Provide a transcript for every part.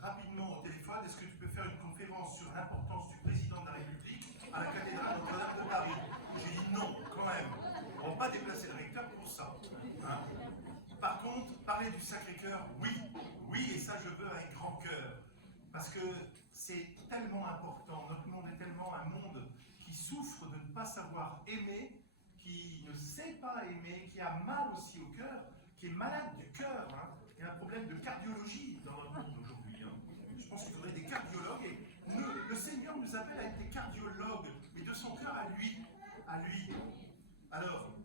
rapidement au téléphone, est-ce que tu peux faire une conférence sur l'importance du président de la République à la cathédrale Notre-Dame de Paris? J'ai dit non, quand même. On ne va pas déplacer le recteur pour ça. Hein. Par contre, parler du Sacré-Cœur, oui. Oui, et ça, je veux avec grand cœur. Parce que c'est tellement important. Notre monde est tellement un monde qui souffre de ne pas savoir aimer, qui ne sait pas aimer, qui a mal aussi au cœur, qui est malade du cœur. Hein. Il y a un problème de cardiologie dans notre monde aujourd'hui. Hein. Je pense qu'il faudrait des cardiologues. Et le Seigneur nous appelle à être des cardiologues, mais de son cœur à lui. À lui. Alors,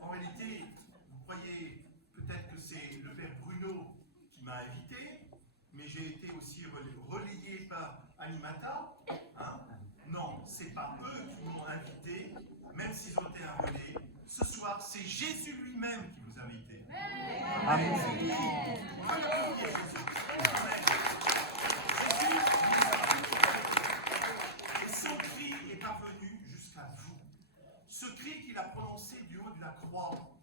en réalité, vous croyez peut-être que c'est le Père Bruno qui m'a invité, mais j'ai été aussi relayé par Animata. Hein. Non, c'est pas eux qui m'ont invité, même s'ils ont été un relais. Ce soir, c'est Jésus lui-même qui nous a invités. Amen. Amen. Et son cri est parvenu jusqu'à vous. Ce cri qu'il a prononcé du haut de la croix.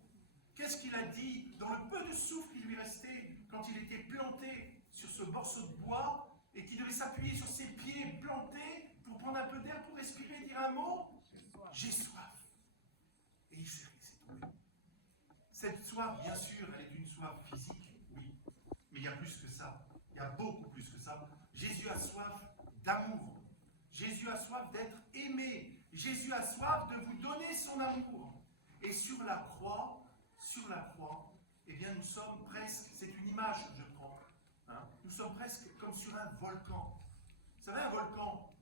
Qu'est-ce qu'il a dit dans le peu de souffle qui lui restait quand il était planté sur ce morceau de bois et qu'il devait s'appuyer sur ses pieds plantés pour prendre un peu d'air, pour respirer, dire un mot? J'ai soif. Et il s'est tombé. Cette soif, bien sûr, elle est une soif physique, oui. Mais il y a plus que ça. Il y a beaucoup plus que ça. Jésus a soif d'amour. Jésus a soif d'être aimé. Jésus a soif de vous donner son amour. Et sur la croix, eh bien nous sommes presque, c'est une image que je prends, hein, nous sommes presque comme sur un volcan. Vous savez, un volcan,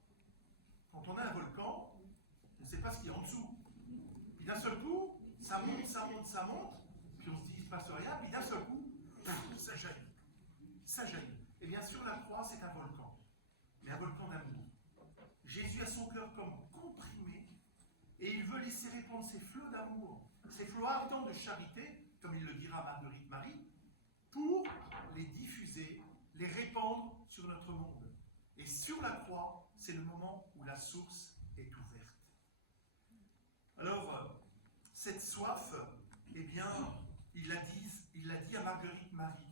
quand on a un volcan, on ne sait pas ce qu'il y a en dessous. Puis d'un seul coup, ça monte, puis on se dit, il ne se passe rien, puis d'un seul coup, ça jaillit. Ça jaillit. Eh bien sur la croix, c'est un volcan, mais un volcan d'amour. Jésus a son cœur comme comprimé, et il veut laisser répandre ses flots d'amour, ces flots ardents de charité, comme il le dira Marguerite Marie, pour les diffuser, les répandre sur notre monde. Et sur la croix, c'est le moment où la source est ouverte. Alors, cette soif, eh bien, il l'a dit à Marguerite Marie.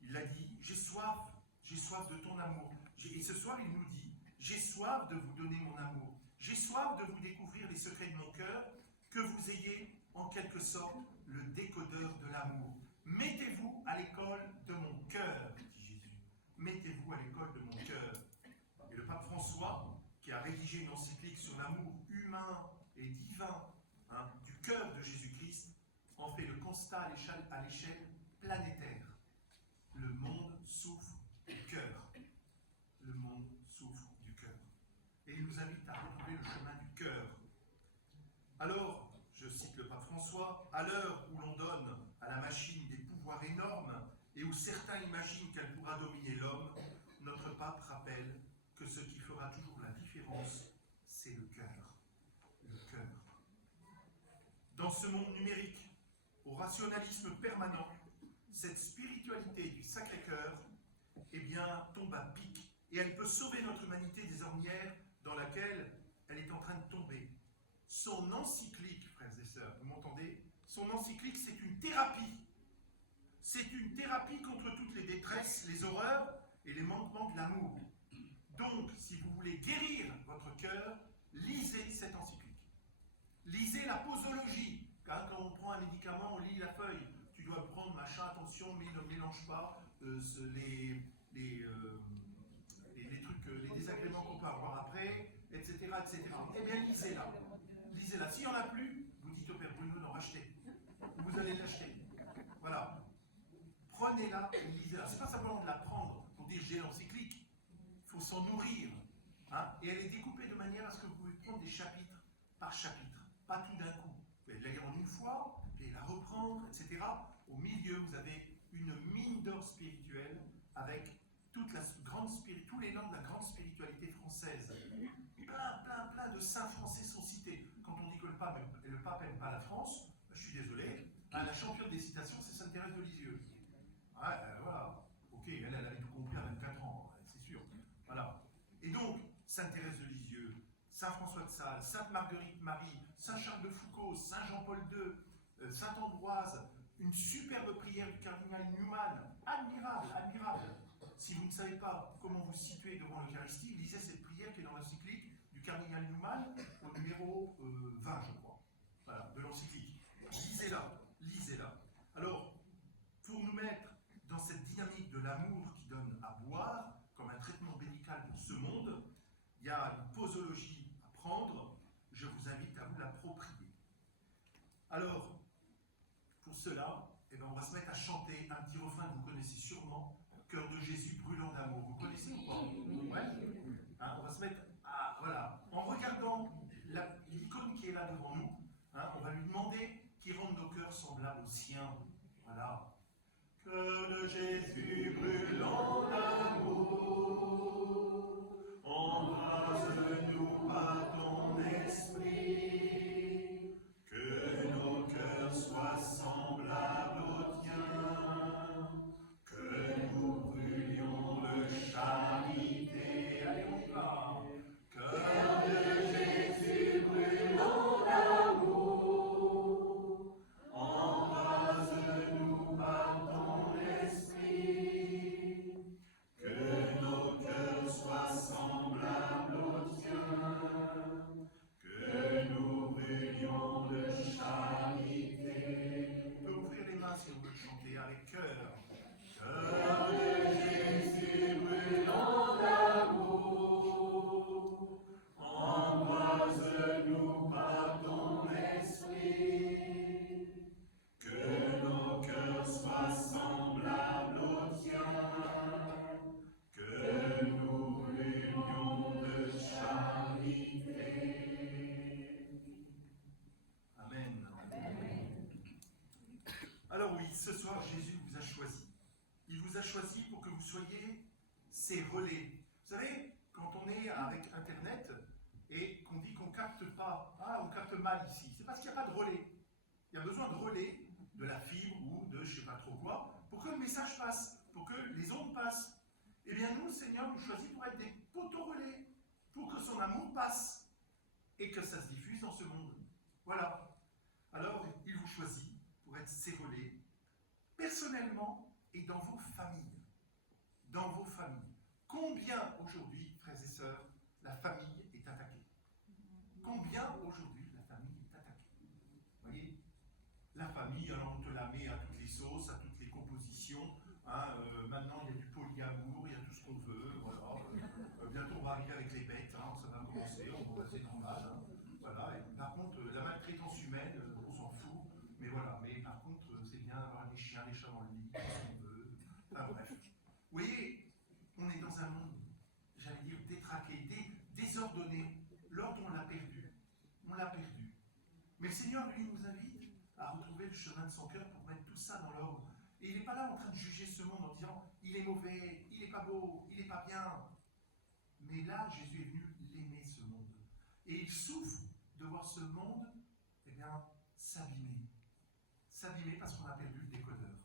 Il l'a dit, j'ai soif de ton amour. Et ce soir, il nous dit, j'ai soif de vous donner mon amour. J'ai soif de vous découvrir les secrets de mon cœur, que vous ayez en quelque sorte le décodeur de l'amour. Mettez-vous à l'école de mon cœur, dit Jésus. Mettez-vous à l'école de mon cœur. Et le pape François, qui a rédigé une encyclique sur l'amour humain et divin, hein, du cœur de Jésus-Christ, en fait le constat à l'échelle planétaire. Le monde souffre du cœur. Le monde souffre du cœur. Et il nous invite à retrouver le chemin du cœur. Alors, je cite le pape François, à l'heure où l'on donne à la machine des pouvoirs énormes et où certains imaginent qu'elle pourra dominer l'homme, notre pape rappelle que ce qui fera toujours la différence, c'est le cœur. Le cœur. Dans ce monde numérique, au rationalisme permanent, cette spiritualité du Sacré-Cœur, eh bien, tombe à pic et elle peut sauver notre humanité des ornières dans laquelle elle est en train de tomber. Son encyclique, frères et sœurs, vous m'entendez? Son encyclique, c'est une thérapie. C'est une thérapie contre toutes les détresses, les horreurs et les manquements de l'amour. Donc, si vous voulez guérir votre cœur, lisez cette encyclique. Lisez la posologie. Quand on prend un médicament, on lit la feuille. Tu dois prendre machin, attention, mais ne mélange pas les trucs, les désagréments qu'on peut avoir après, etc., etc. Eh bien, lisez-la. Lisez-la. S'il n'y en a plus, vous dites au Père Bruno d'en racheter. Vous allez l'acheter. Voilà. Prenez-la et lisez-la. Ce n'est pas simplement de la prendre pour dire j'ai l'encyclique. Il faut s'en nourrir. Hein, et elle est découpée de manière à ce que vous pouvez prendre des chapitres par chapitre. Pas tout d'un coup. Vous pouvez la lire en une fois, puis la reprendre, etc. Au milieu, vous avez une mine d'or spirituelle avec tous les noms de la grande spiritualité française. Plein de saints français sont cités. Quand on dit que le pape n'aime pas la France, je suis désolé, la championne des citations, c'est Sainte Thérèse de Lisieux. Ouais, voilà. Ok, elle avait tout compris à 24 ans, c'est sûr. Voilà. Et donc, Sainte Thérèse de Lisieux, Saint François de Sales, Sainte Marguerite Marie, Saint Charles de Foucault, Saint Jean-Paul II, Saint Ambroise, une superbe prière du cardinal Newman, admirable. Si vous ne savez pas pas comment vous situez devant l'Eucharistie, lisez cette prière qui est dans l'encyclique du cardinal Newman, au numéro 20, je crois, voilà, de l'encyclique. Lisez-la, lisez-la. Alors, pour nous mettre dans cette dynamique de l'amour qui donne à boire, comme un traitement médical pour ce monde, il y a une posologie à prendre. Je vous invite à vous l'approprier. Alors, pour cela, on va se mettre à chanter un petit refrain que vous connaissez sûrement, Cœur de Jésus brûlant d'amour. Vous connaissez ou pas? Ouais. Hein, on va se mettre à, voilà, en regardant l'icône qui est là devant nous, hein, on va lui demander qu'il rende nos cœurs semblables aux siens. Voilà. Cœur de Jésus brûlant d'amour, embrase-nous par ton esprit, que nos cœurs soient semblables aux tiens, que nous brûlions de charité. Allez, on y va. Cœur de Jésus brûlant d'amour, embrase-nous par ton esprit, que nos cœurs soient semblables aux tiens, que nous brûlions de charité. On peut ouvrir les mains si on veut chanter avec cœur. Cœur de Jésus brûlant d'amour, embrase-nous par ton esprit, que nos cœurs soient semblables aux tiens, que nous brûlions de charité. Amen. Alors oui, ce soir, Jésus vous a choisi. Il vous a choisi pour que vous soyez ses relais. Vous savez, quand on est avec Internet et qu'on dit qu'on ne capte pas, on capte mal ici, c'est parce qu'il n'y a pas de relais. Il y a besoin de relais, de la fibre ou de je ne sais pas trop quoi, pour que le message passe, pour que les ondes passent. Eh bien nous, le Seigneur nous choisit pour être des poteaux relais, pour que son amour passe et que ça se diffuse dans ce monde. Voilà. Alors, il vous choisit pour être ses relais, personnellement et dans vos familles. Dans vos familles. Combien aujourd'hui, frères et sœurs, la famille est attaquée? Combien aujourd'hui la famille est attaquée? Vous voyez? La famille, alors on te la met à toutes les sauces, à toutes les compositions. Hein, maintenant, il y a du polyamour, il y a tout ce qu'on veut. Voilà. Bientôt, on va arriver avec les bêtes. Hein, ça va commencer, c'est normal. Hein, voilà. Et par contre, la maltraitance humaine, on s'en fout. Mais voilà. Mais par contre, c'est bien d'avoir des chiens, des chats dans le lit, tout ce qu'on veut. Enfin bref. Vous voyez, on est dans un monde, j'allais dire, détraqué, désordonné. L'ordre, on l'a perdu. On l'a perdu. Mais le Seigneur, lui, nous invite à retrouver le chemin de son cœur pour mettre tout ça dans l'ordre. Et il n'est pas là en train de juger ce monde en disant il est mauvais, il n'est pas beau, il n'est pas bien. Mais là, Jésus est venu l'aimer, ce monde. Et il souffre de voir ce monde s'abîmer. S'abîmer parce qu'on a perdu le décodeur.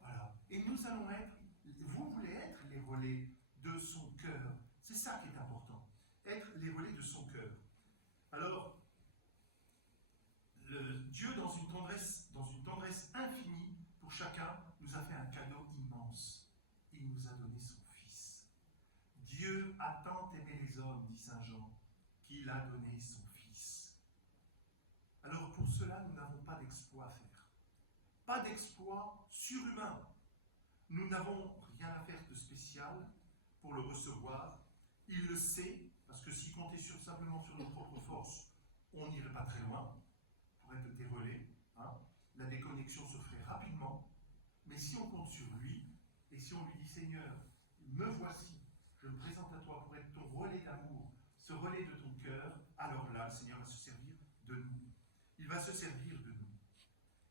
Voilà. Et nous allons être, vous voulez être les relais de son cœur. C'est ça qui est important. Être les relais de son cœur. Alors, Dieu, dans une tendresse infinie pour chacun, nous a fait un cadeau immense. Il nous a donné son Fils. Dieu a tant aimé les hommes, dit Saint Jean, qu'il a donné son Fils. Alors pour cela, nous n'avons pas d'exploit à faire. Pas d'exploit surhumain. Nous n'avons rien à faire de spécial pour le recevoir. Il le sait, parce que si compter simplement sur nos propres forces, on n'irait pas très loin. Pour être des relais, hein, la déconnexion se ferait rapidement. Mais si on compte sur lui, et si on lui dit Seigneur, me voici, je me présente à toi pour être ton relais d'amour, ce relais de ton cœur, alors là, le Seigneur va se servir de nous. Il va se servir de nous.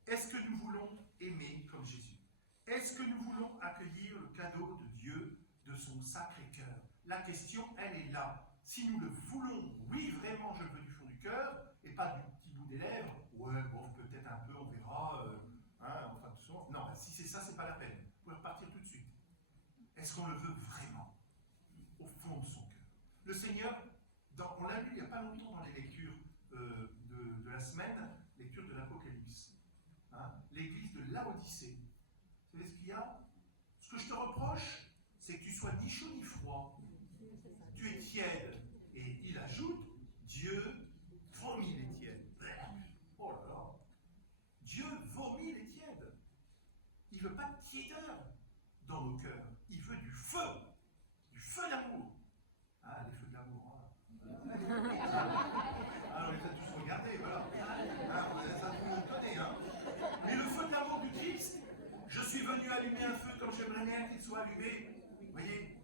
Est-ce que nous voulons aimer comme Jésus? Est-ce que nous voulons accueillir le cadeau de Dieu, de son sacré cœur? La question, elle est là. Si nous le voulons, oui, vraiment, je le veux du fond du cœur, et pas du petit bout des lèvres, ouais, bon, peut-être un peu, on verra, enfin, tout ça. Non, si c'est ça, c'est pas la peine. Vous pouvez repartir tout de suite. Est-ce qu'on le veut vraiment, au fond de son cœur? Le Seigneur, on l'a lu il n'y a pas longtemps dans les lectures de la semaine, lecture de l'Apocalypse. Hein, l'église de Laodicée. Vous savez ce qu'il y a? Ce que je te reproche, c'est que tu sois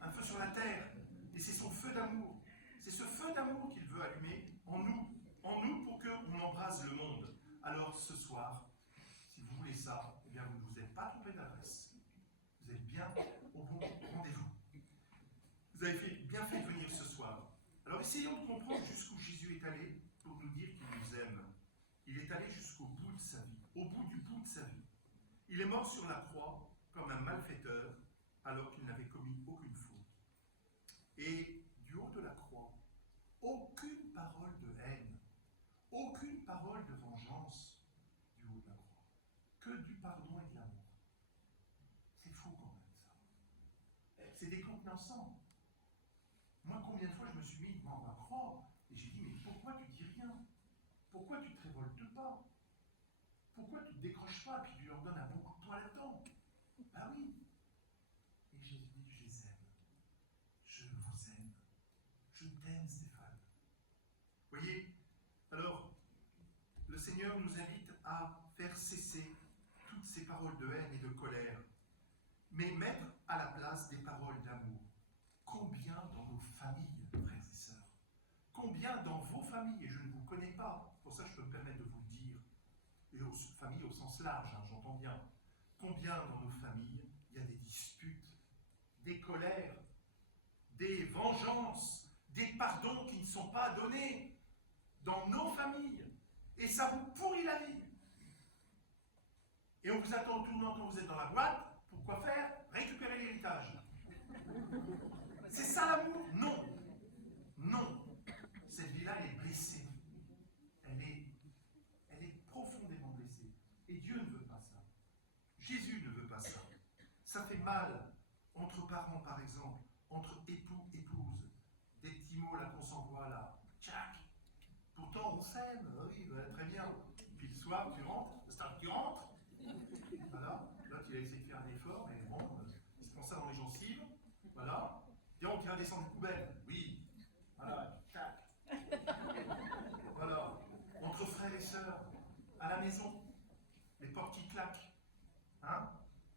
un feu sur la terre. Et c'est son feu d'amour. C'est ce feu d'amour qu'il veut allumer en nous pour qu'on embrase le monde. Alors ce soir, si vous voulez ça, eh bien vous ne vous êtes pas trompé d'adresse. Vous êtes bien au bon rendez-vous. Vous avez bien fait de venir ce soir. Alors essayons de comprendre jusqu'où Jésus est allé pour nous dire qu'il nous aime. Il est allé jusqu'au bout de sa vie, au bout du bout de sa vie. Il est mort sur la croix comme un malfaiteur alors qu'il n'avait commis aucune faute. Et du haut de la croix, aucune parole de haine, aucune parole de vengeance du haut de la croix, que du pardon et de l'amour. C'est fou quand même ça. C'est décontenançant. Moi, combien de fois je me suis mis devant ma croix et j'ai dit, mais pourquoi tu dis rien? Pourquoi tu ne te révoltes pas? Pourquoi tu ne te décroches pas et puis tu leur donnes un bon coup de poing là-dedans? Ah oui. Et Jésus dit, je les aime. Je vous aime. Je t'aime, Stéphane. Vous voyez? Alors, le Seigneur nous invite à faire cesser toutes ces paroles de haine et de colère, mais mettre à la place des paroles d'amour. Combien dans nos familles, frères et sœurs? Combien dans vos familles? Et je ne vous connais pas, pour ça je peux me permettre de vous le dire, et aux familles au sens large, hein, j'entends bien. Combien dans nos familles, il y a des disputes, des colères, des vengeances, des pardons qui ne sont pas donnés dans nos familles. Et ça vous pourrit la vie. Et on vous attend tout le temps quand vous êtes dans la boîte. Pour quoi faire? Récupérer l'héritage. C'est ça l'amour? Non. Non. Cette vie-là, elle est blessée. Elle est profondément blessée. Et Dieu ne veut pas ça. Jésus ne veut pas ça. Ça fait mal entre parents, par exemple, entre époux, épouses. Des petits mots là qu'on s'envoie là. Tchac. Pourtant, on s'aime. Oui, très bien. Puis le soir, tu rentres. Tu rentres. Voilà. Là, tu as essayé de faire un effort, mais bon, il se prend ça dans les gencives. Voilà. Tiens, on tient descendre une poubelle. Oui. Voilà. Tchac. Voilà. Entre frères et sœurs, à la maison, les portes qui claquent. Hein?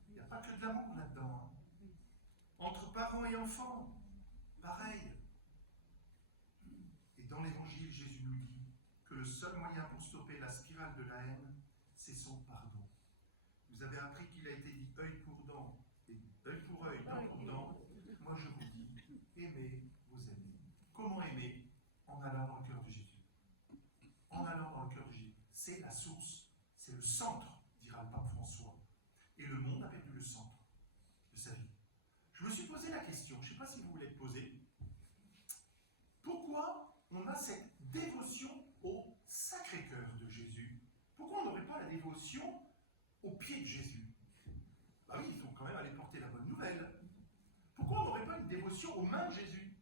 Il n'y a pas que de l'amour là-dedans. Hein? Entre parents et enfants, pareil. Et dans l'Évangile, Jésus nous dit que le seul moyen pour stopper la spirale de la haine, c'est son pardon. Vous avez appris qu'il a été dit œil pour dent, et œil pour œil, dent pour dent. Moi je vous dis, aimez vos ennemis. Comment aimer? En allant dans le cœur de Jésus. En allant dans le cœur de Jésus. C'est la source, c'est le centre, dira le pape François. Et le monde a perdu le centre de sa vie. Je me suis posé la question, je ne sais pas si vous voulez le poser. Pourquoi on a cette dévotion au Sacré-Cœur de Jésus? Pourquoi on n'aurait pas la dévotion au pied de Jésus? Bah oui, il faut quand même aller porter la bonne nouvelle. Pourquoi on n'aurait pas une dévotion aux mains de Jésus?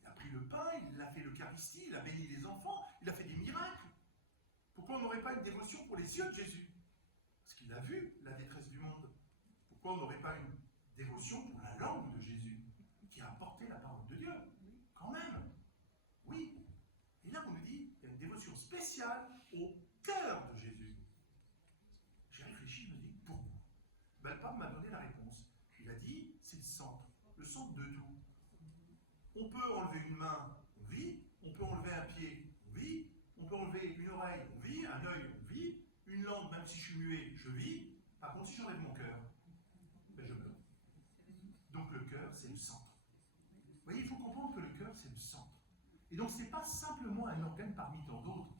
Il a pris le pain, il a fait l'Eucharistie, il a béni les enfants, il a fait des miracles. Pourquoi on n'aurait pas une dévotion pour les yeux de Jésus? Parce qu'il a vu la détresse du monde. Pourquoi on n'aurait pas une dévotion pour la langue de Jésus, qui a apporté la parole de Dieu? Quand même. Oui. Et là, on nous dit, il y a une dévotion spéciale au cœur de Jésus. J'ai réfléchi, je me dis, pourquoi? Ben, le pape m'a donné la réponse. Il a dit, c'est le centre de tout. On peut enlever une main, on vit. On peut enlever un pied, on vit. On peut enlever une oreille, on vit. Un œil, on vit. Une langue, même si je suis muet, je vis. Par contre, si j'enlève mon cœur, ben, je meurs. Donc le cœur, c'est le centre. Vous voyez, il faut comprendre que le cœur, c'est le centre. Et donc, ce n'est pas simplement un organe parmi tant d'autres.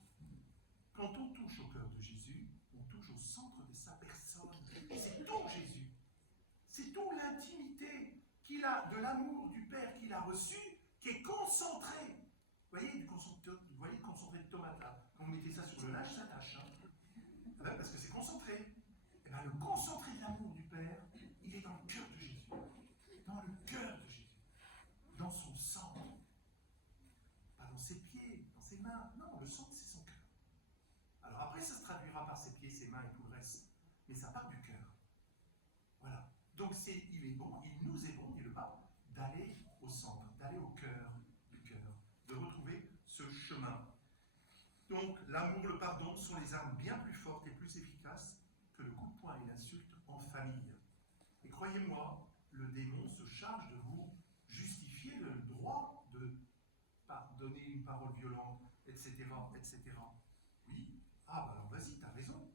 Quand on touche au cœur de Jésus, on touche au centre de sa personne. C'est tout Jésus. C'est tout l'intimité qu'il a de l'amour du Père qu'il a reçu, qui est concentré. Vous voyez le concentré de tomate là. Quand vous mettez ça sur le lâche, ça tâche. Hein. Parce que c'est concentré. Et bien, le concentré de l'amour du Père, il est dans le cœur de Jésus. Dans le cœur de Jésus. Dans son centre. Pas dans ses pieds, dans ses mains. Non, le centre, c'est son cœur. Alors après, ça se traduira par ses pieds, ses mains et tout le reste. Mais ça part du cœur. Voilà. Donc il est bon, il nous est bon, dit le pape, d'aller au centre, d'aller au cœur du cœur, de retrouver ce chemin. Donc l'amour, le pardon sont les armes bien plus fortes et plus efficaces que le coup de poing et l'insulte en famille. Et croyez-moi, le démon se charge de vous etc., etc. Oui, ah bah alors vas-y, t'as raison.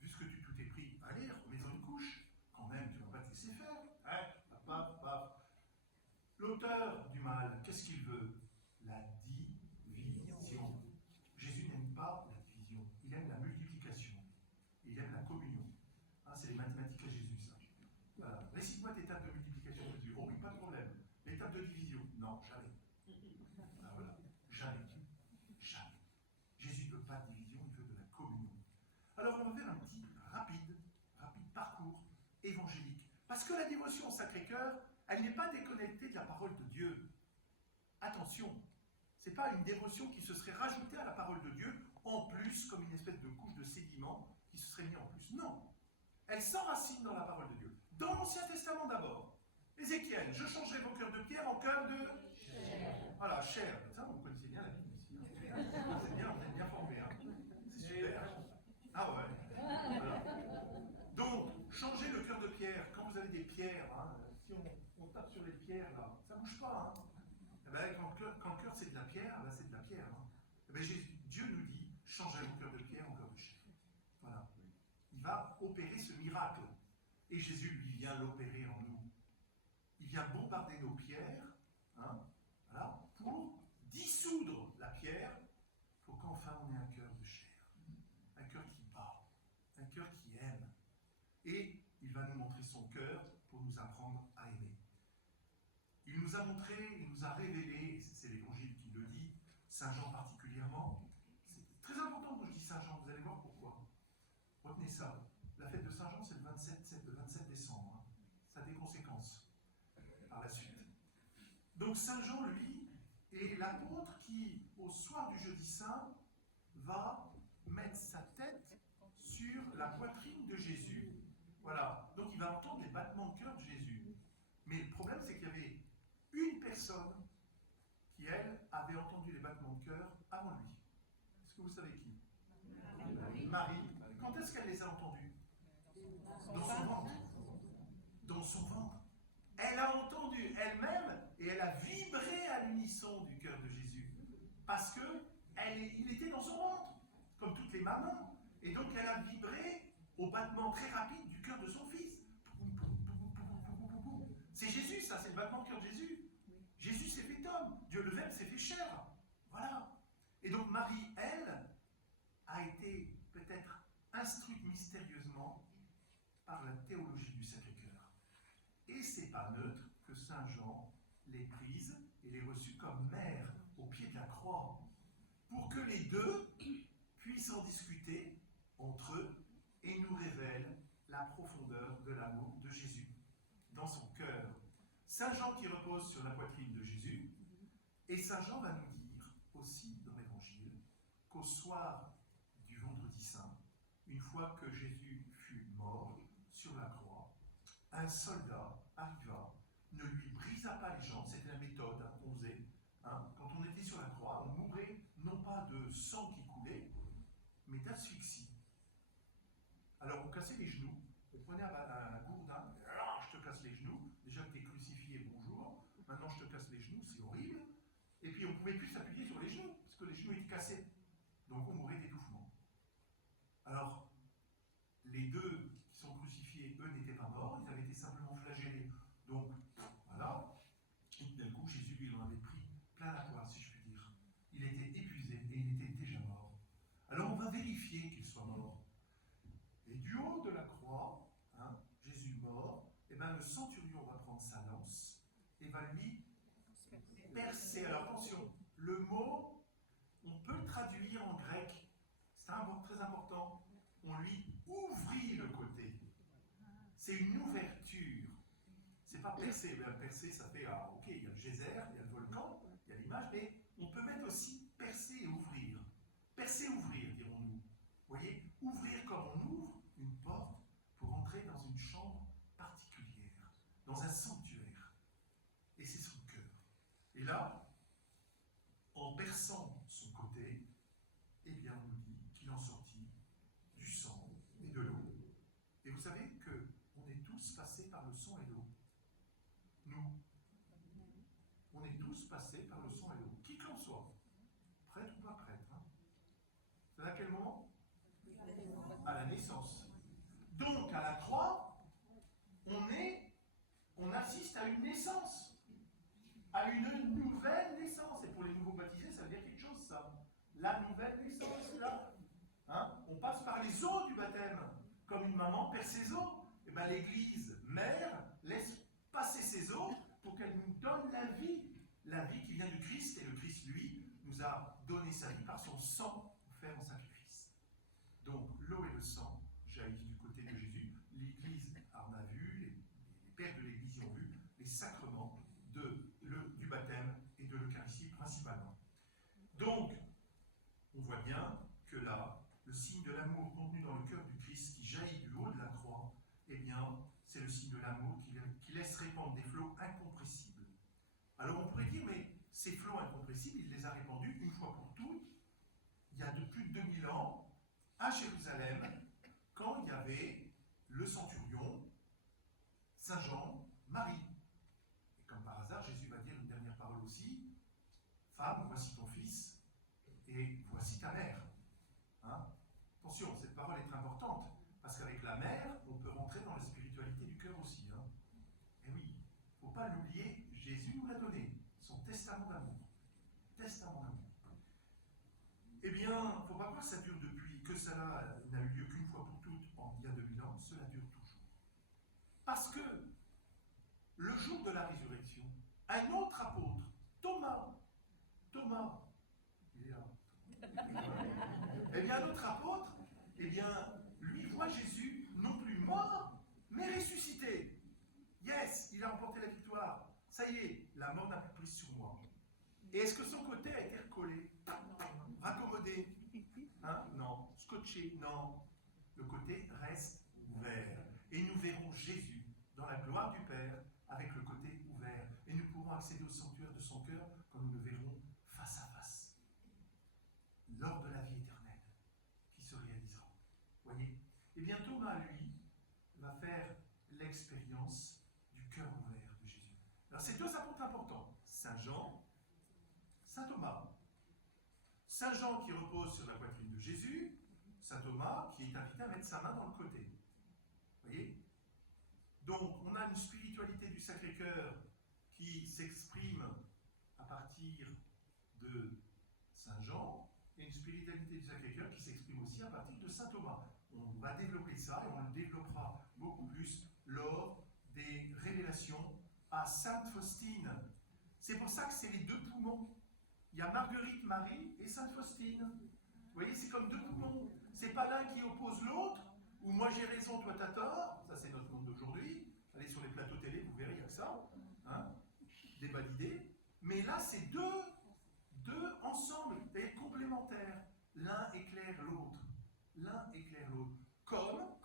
Vu ce que tu tout t'es pris, allez, remets-en une couche. Quand même, tu vas pas te laisser faire. Hein, paf, paf. L'auteur du mal, qu'est-ce qu'il veut? La division. Jésus n'aime pas la division, il aime la multiplication, il aime la communion. Hein, c'est les mathématiques à Jésus, ça. Voilà. Récite-moi tes tables de multiplication, Jésus. Oh oui, pas de problème. Les tables de division, non, jamais. Ah, voilà. Jamais. Jamais. Jésus ne veut pas de division, il veut de la communion. Alors on va faire un petit rapide parcours évangélique. Parce que la dévotion au Sacré-Cœur, elle n'est pas déconnectée de la parole de Dieu. Attention, ce n'est pas une dévotion qui se serait rajoutée à la parole de Dieu, en plus, comme une espèce de couche de sédiment qui se serait mis en plus. Non, elle s'enracine dans la parole de Dieu. Dans l'Ancien Testament d'abord. Ézéchiel, je changerai vos cœurs de pierre en cœurs de chair. Voilà, chair. Ça, vous connaissez bien la Bible ici. Hein. C'est bien, vous êtes bien formé. Hein. C'est super. Ah ouais. Voilà. Donc, changez le cœur de pierre. Quand vous avez des pierres, hein, si on tape sur les pierres, là, ça ne bouge pas. Hein. Eh ben, quand le cœur c'est de la pierre, ben, c'est de la pierre. Hein. Eh ben, Dieu nous dit, changez le cœur de pierre en cœur de chair. Voilà. Il va opérer ce miracle. Et Jésus, lui, vient l'opérer en nous. Il vient bombarder nos pierres, hein, voilà, pour dissoudre la pierre, pour qu'enfin on ait un cœur de chair. Un cœur qui bat, un cœur qui aime. Et il va nous montrer son cœur pour nous apprendre à aimer. Il nous a montré, il nous a révélé, c'est l'Évangile qui le dit, Saint Jean particulièrement. C'est très important que je dis Saint Jean, vous allez voir pourquoi. Retenez ça. La fête de Saint Jean, c'est le 27 décembre. Hein. Ça a des conséquences par la suite. Donc Saint Jean, lui, est l'apôtre qui, au soir du jeudi saint, va mettre sa tête sur la poitrine de Jésus. Voilà. Donc il va entendre les battements de cœur de Jésus. Mais le problème, c'est qu'il y avait une personne qui, elle, avait entendu les battements de cœur avant lui. Est-ce que vous savez qui? Marie. Quand est-ce qu'elle les a entendus? Dans son ventre. Dans son ventre. Elle a entendu elle-même et elle a vibré à l'unisson du cœur de Jésus. Parce qu'il était dans son ventre, comme toutes les mamans. Et donc elle a vibré au battement très rapide du cœur de son fils. C'est Jésus, ça, c'est le battement de cœur de Jésus. Jésus s'est fait homme, Dieu le Verbe s'est fait chair. Voilà. Et donc Marie, elle, a été peut-être instruite mystérieusement par la théologie du Sacré-Cœur. Et c'est pas neutre que Saint Jean les prise et les reçut comme mère au pied de la croix, pour que les deux puissent en discuter entre eux et nous révèlent la profondeur de l'amour de Jésus dans son cœur. Saint Jean qui repose sur la poitrine de Jésus, et Saint Jean va nous dire aussi dans l'Évangile qu'au soir du vendredi saint, une fois que Jésus fut mort sur la croix, un soldat arriva, ne lui brisa pas les jambes, c'était la méthode qu'on faisait. Hein. Quand on était sur la croix, on mourait non pas de sang qui coulait, mais d'asphyxie. Alors on cassait les genoux, on prenait un gourdin, je te casse les genoux, déjà que tu es crucifié, bonjour, maintenant je te casse les genoux, c'est horrible. Et puis on ne pouvait plus s'appuyer sur les genoux, parce que les genoux étaient cassés. Donc on mourait d'étouffement. Alors, les deux qui sont crucifiés, eux, n'étaient pas morts, ils avaient été simplement flagellés. Donc, voilà. Et d'un coup, Jésus, lui, en avait pris plein la poire, si je puis dire. Il était épuisé et il était déjà mort. Alors, on va vérifier qu'il soit mort. Et du haut de la croix, hein, Jésus mort, et bien le centurion va prendre sa lance et va lui percer. Alors, attention, le mot, on peut le traduire en grec. C'est très important. On lui ouvrit le côté. C'est une ouverture. C'est pas percer. Percer, ça fait, ah, ok, il y a le geyser, il y a le volcan, il y a l'image, mais on peut mettre aussi percer et ouvrir. Percer, ouvrir, dirons-nous. Vous voyez, ouvrir comme on ouvre une porte pour entrer dans une chambre particulière, dans un sanctuaire. Et c'est son cœur. Et là, en perçant son côté, eh bien, on nous dit qu'il en sortit du sang et de l'eau. Et vous savez qu'on est tous passés par le sang et l'eau. Nous. On est tous passés par le sang et l'eau. Qui que l'on soit. Prêtre ou pas prêtre. Hein. C'est à quel moment? À la naissance. Donc, à la croix, on assiste à une naissance, à une nouvelle naissance. Et pour les nouveaux baptisés, ça veut dire quelque chose, ça. La nouvelle naissance, là. Hein? On passe par les eaux du baptême, comme une maman perd ses eaux. Et bien l'Église mère laisse passer ses eaux pour qu'elle nous donne la vie qui vient du Christ. Et le Christ, lui, nous a donné sa vie par son sang offert en sacrifice. Donc l'eau et le sang jaillissent du côté de Jésus. L'Église en a vu, les pères de l'Église y ont vu, les sacrements du baptême et de l'Eucharistie principalement. Donc, on voit bien que là, le signe de l'amour contenu dans le cœur du Christ qui jaillit du haut de la croix, eh bien, c'est le signe de l'amour qui laisse répandre des flots incompressibles. Alors on pourrait dire, mais ces flots incompressibles, il les a répandus une fois pour toutes, il y a plus de 2000 ans, à Jérusalem, quand il y avait le centurion, Saint Jean, Marie. Et comme par hasard, Jésus va dire une dernière parole aussi, femme, voici ton fils, et voici ta mère. Hein? Attention, cette parole est importante, parce qu'avec la mère, on peut rentrer dans la spiritualité du cœur aussi. Hein? Et oui, il ne faut pas l'oublier, Jésus nous l'a donné, son testament d'amour. Testament d'amour. Eh bien, il ne faut pas croire que ça dure depuis, que cela n'a eu lieu qu'une fois pour toutes, il y a 2000 ans, cela dure toujours. Parce que, le jour de la résurrection, un autre apôtre, Thomas, il est là. Eh bien, un autre apôtre, eh bien, lui voit Jésus non plus mort, mais ressuscité. Yes, il a remporté la victoire. Ça y est, la mort n'a plus prise sur moi. Et est-ce que son côté a été recollé, raccommodé? Hein? Non. Scotché? Non. Le côté reste ouvert. Et nous verrons Jésus dans la gloire du Père avec le côté ouvert. Et nous pourrons accéder au sanctuaire de son cœur comme nous le verrons face à face. Lors de la vie éternelle qui se réalisera. Voyez? Et bien Thomas, lui, va faire l'expérience du cœur ouvert de Jésus. Alors c'est deux apôtres importants. Saint Jean, Saint Thomas. Saint Jean qui repose sur la poitrine de Jésus, Saint Thomas qui est invité à mettre sa main dans le côté. Voyez? Donc on a une spiritualité du Sacré-Cœur qui s'exprime à partir de Saint Jean, et une spiritualité du Sacré-Cœur qui s'exprime aussi à partir de Saint Thomas. On va développer ça et on le développera beaucoup plus lors des révélations à Sainte Faustine. C'est pour ça que c'est les deux poumons. Il y a Marguerite Marie et Sainte Faustine. Vous voyez, c'est comme deux poumons. C'est pas l'un qui oppose l'autre, ou moi j'ai raison, toi t'as tort. Ça c'est notre monde d'aujourd'hui. Allez sur les plateaux télé, vous verrez, il y a que ça. Hein? Débat d'idées. Mais là, c'est deux ensemble, et complémentaires. L'un éclaire l'autre. L'un éclaire l'autre. Comme,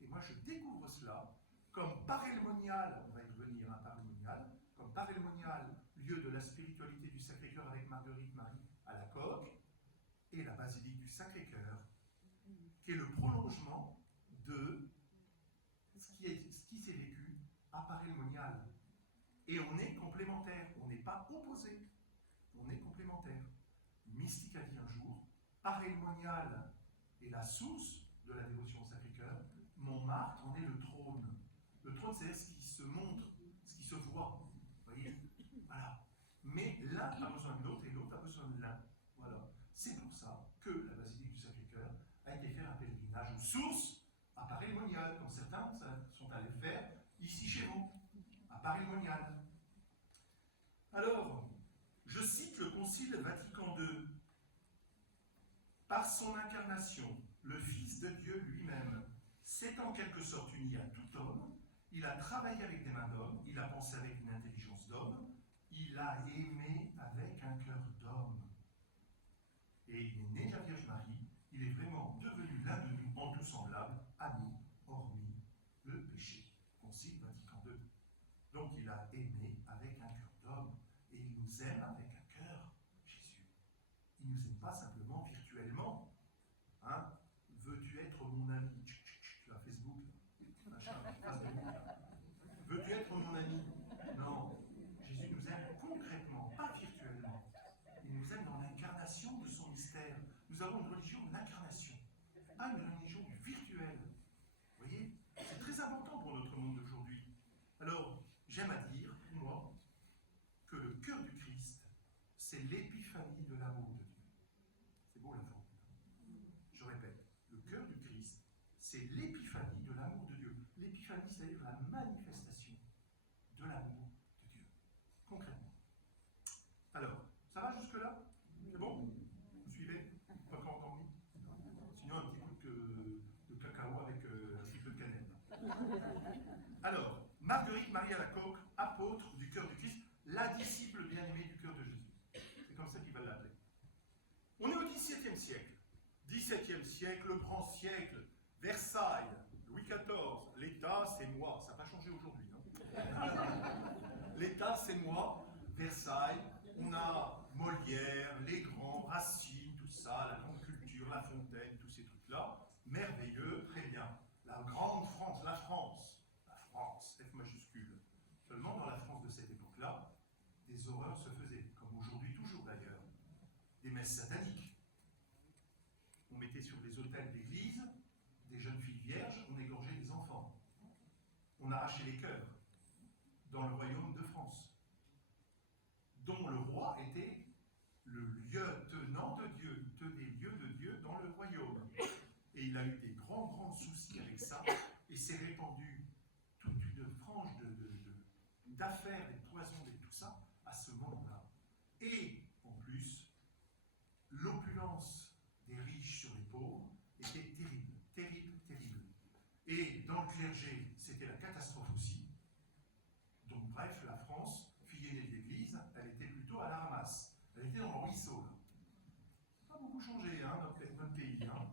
et moi je découvre cela, comme parémonial, on va y revenir, hein, parémonial, comme parémonial, lieu de la spiritualité du Sacré-Cœur avec Marguerite Marie à la coque, et la basilique du Sacré-Cœur, qui est le prolongement de ce qui s'est vécu à parémonial. Et on est complémentaires, on n'est pas opposés, on est complémentaires. Mystique a dit un jour, parémonial est la source de la dévotion au Sacré-Cœur, Montmartre en est le trône. Le trône, c'est ce qui se montre, ce qui se voit. Vous voyez? Voilà. Mais l'un a besoin de l'autre et l'autre a besoin de l'un. Voilà. C'est pour ça que la basilique du Sacré-Cœur a été faire un pèlerinage aux sources à Paris-le-Monial, comme certains sont allés faire ici chez vous, à Paris-le-Monial. Alors, je cite le Concile Vatican II. Par son incarnation, le Fils de Dieu lui-même s'est en quelque sorte uni à tout homme, il a travaillé avec des mains d'homme, il a pensé avec une intelligence d'homme, il a aimé avec un cœur d'homme. Et il est né de la Vierge Marie, il est vraiment devenu l'un de nous en tout semblable à nous, hormis le péché. Concile Vatican II. Donc il a aimé avec un cœur d'homme, et il nous aime avec un cœur, Jésus. Il ne nous aime pas simplement virtuellement. Hein? Veux-tu être mon ami? Tu as Facebook, machin, veux-tu être mon ami? Non. Jésus nous aime concrètement, pas virtuellement. Il nous aime dans l'incarnation de son mystère. Nous avons une religion l'épiphanie de l'amour de Dieu. C'est beau la formule. Je répète, le cœur du Christ, c'est l'épiphanie de l'amour de Dieu. L'épiphanie, c'est-à-dire la manifestation de l'amour de Dieu. Concrètement. Alors, ça va jusque-là? C'est bon? Vous suivez? Pas encore entendu? Sinon, un petit coup de cacao avec un petit peu de cannelle. Alors, Marguerite Marie Alacoque, apôtre du cœur du Christ, la disciple bien-aimée du cœur de Jésus. C'est comme ça qu'il va l'appeler. On est au XVIIe siècle. XVIIe siècle, le grand siècle, Versailles, Louis XIV, l'État c'est moi. Ça n'a pas changé aujourd'hui. L'État c'est moi, Versailles, on a Molière, les grands, Racine, tout ça, la grande culture, La Fontaine, tous ces trucs-là. Merveilleux, très bien. La grande France, la France, F majuscule. Seulement dans la France de cette époque-là, des horreurs se faisaient, comme aujourd'hui toujours d'ailleurs. Des messes sataniques. On mettait sur les autels d'église des jeunes filles vierges, on égorgeait des enfants. On arrachait les cœurs dans le royaume de France, dont le roi était le lieutenant de Dieu, il tenait lieu de Dieu dans le royaume. Et il a eu des grands soucis avec ça, et s'est répandu toute une frange d'affaires, des poisons, et tout ça, à ce moment-là. Et, en plus, l'opulence des riches sur les pauvres était terrible, terrible, terrible. Et dans le clergé, c'était la catastrophe aussi. Donc, bref, la France, fille aînée de l'Église, elle était plutôt à la ramasse. Elle était dans le ruisseau, là. Ça n'a pas beaucoup changé, hein, notre pays. Hein.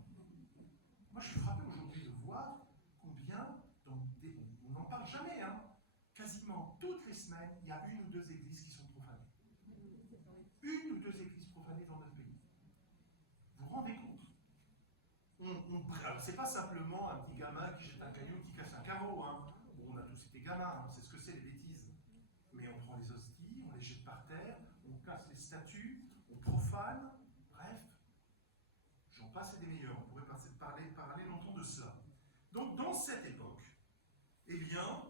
Moi, je suis frappé aujourd'hui de voir combien, on n'en parle jamais, hein. Quasiment toutes les semaines, il y a une ou deux églises qui sont profanées. Une ou deux églises profanées dans notre pays. Vous vous rendez compte? Alors, c'est pas simplement un petit gamin qui jette un caillou, qui casse un carreau. Hein. Bon, on a tous été gamins, hein, c'est ce que c'est les bêtises. Mais on prend les hosties, on les jette par terre, on casse les statues, on profane, bref. J'en passe et des meilleurs, on pourrait parler longtemps de cela. Donc, dans cette époque, eh bien,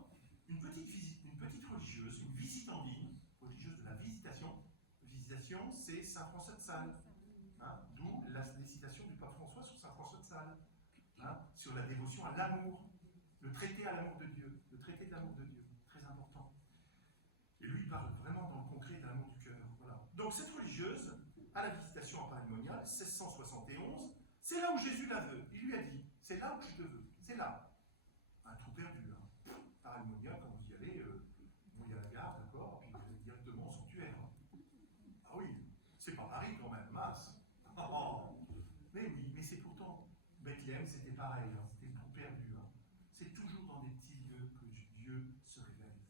une petite religieuse, une visitandine, religieuse de la visitation. Visitation, c'est Saint François de Sales. Hein, d'où les citations du pape François sur Saint François de Sales. Hein, sur la dévotion à l'amour, le traité à l'amour de Dieu, le traité de l'amour de Dieu, très important. Et lui, il parle vraiment dans le concret de l'amour du cœur. Voilà. Donc, cette religieuse, à la visitation en Paray-le-Monial, 1671, c'est là où Jésus la veut. Il lui a dit, c'est là où je te veux, c'est là. Un trou perdu, hein. Paray-le-Monial, quand vous y allez, il y a la gare, d'accord, puis vous allez directement au sanctuaire. Ah oui, c'est pas Paris quand même, mince. Oh. Mais oui, mais c'est pourtant, Bethléem c'était pareil, hein, c'était tout perdu. Hein. C'est toujours dans des petits lieux que Dieu se révèle.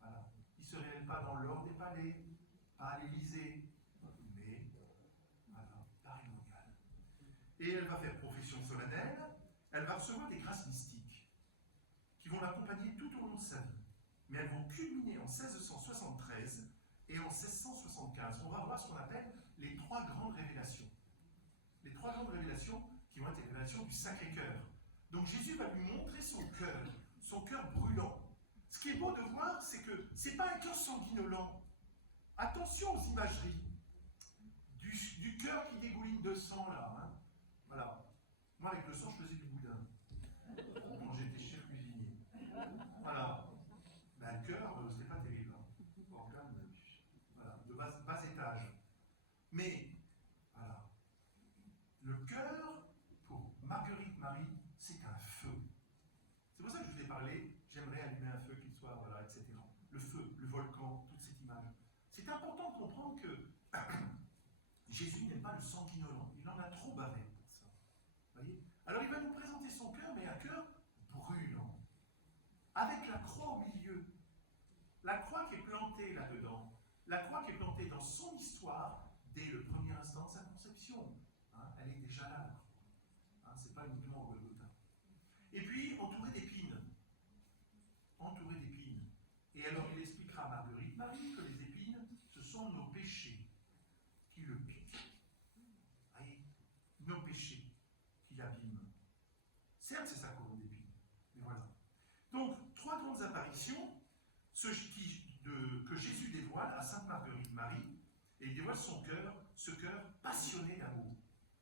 Voilà. Il ne se révèle pas dans l'or des palais, pas à l'Élysée, mais voilà, Paray-le-Monial. Et elle va faire profession solennelle, elle va recevoir des grâces mystiques qui vont l'accompagner tout au long de sa vie. Mais elles vont culminer en 1673 et en 1675. On va voir ce qu'on appelle les trois grandes révélations. Les trois grandes révélations qui vont être les révélations du Sacré-Cœur. Donc Jésus va lui montrer son cœur brûlant. Ce qui est beau de voir, c'est que ce n'est pas un cœur sanguinolent. Attention aux imageries du cœur qui dégouline de sang, là. Hein. Voilà. Moi, avec le sang, je faisais du boudin. Quand j'étais chef cuisinier. Voilà. Ben, le cœur, c'était pas terrible. Hein. Organe, voilà, de bas étage. Mais, voilà. Le cœur, pour Marguerite Marie, c'est un feu. C'est pour ça que je vous ai parlé, j'aimerais allumer un feu qu'il soit, voilà, etc. Le feu, le volcan, toute cette image. C'est important de comprendre que Jésus n'aime pas le sanguinolent. Il en a trop bavé pour ça. Voyez. Alors il va nous présenter son cœur, mais un cœur brûlant. Avec la croix au milieu. La croix qui est plantée là-dedans. La croix qui est plantée dans son histoire dès le premier instant de sa conception. Hein, elle est déjà là, la croix. Hein, c'est pas uniquement au Golgotha. Et puis, entouré d'épines. Entouré d'épines. Et alors, il expliquera à Marguerite Marie que les épines, ce sont nos péchés qui le piquent. Voyez, nos péchés qui l'abîment. Certes, c'est sa couronne d'épines, mais voilà. Donc, trois grandes apparitions que Jésus dévoile à Sainte Marguerite Marie. Et il dévoile son cœur, ce cœur passionné d'amour.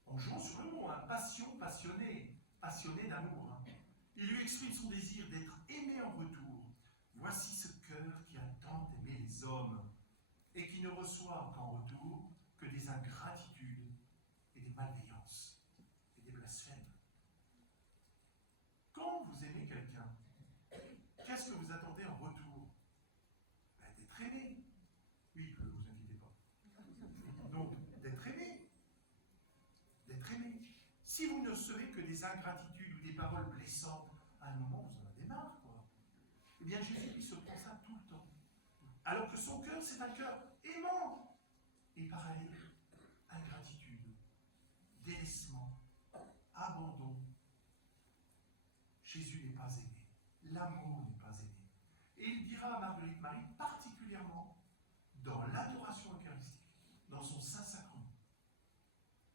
En jouant sur le mot, hein, passion, passionné, passionné d'amour. Hein. Il lui exprime son désir d'être aimé en retour. Voici ce cœur qui a tant aimé les hommes et qui ne reçoit qu'en retour que des ingratitudes et des malveillances et des blasphèmes. Quand vous aimez quelqu'un, qu'est-ce que vous attendez en retour? D'être aimé. Oui, ne vous inquiétez pas. Donc, d'être aimé. D'être aimé. Si vous ne recevez que des ingratitudes ou des paroles blessantes, à un moment, vous en avez marre, quoi. Eh bien, Jésus, il se prend ça tout le temps. Alors que son cœur, c'est un cœur aimant. Et pareil, ingratitude, délaissement, abandon. Jésus n'est pas aimé. L'amour n'est pas aimé. Et il dira à Marguerite Marie, particulièrement dans l'adoration eucharistique, dans son Saint-Sacrement.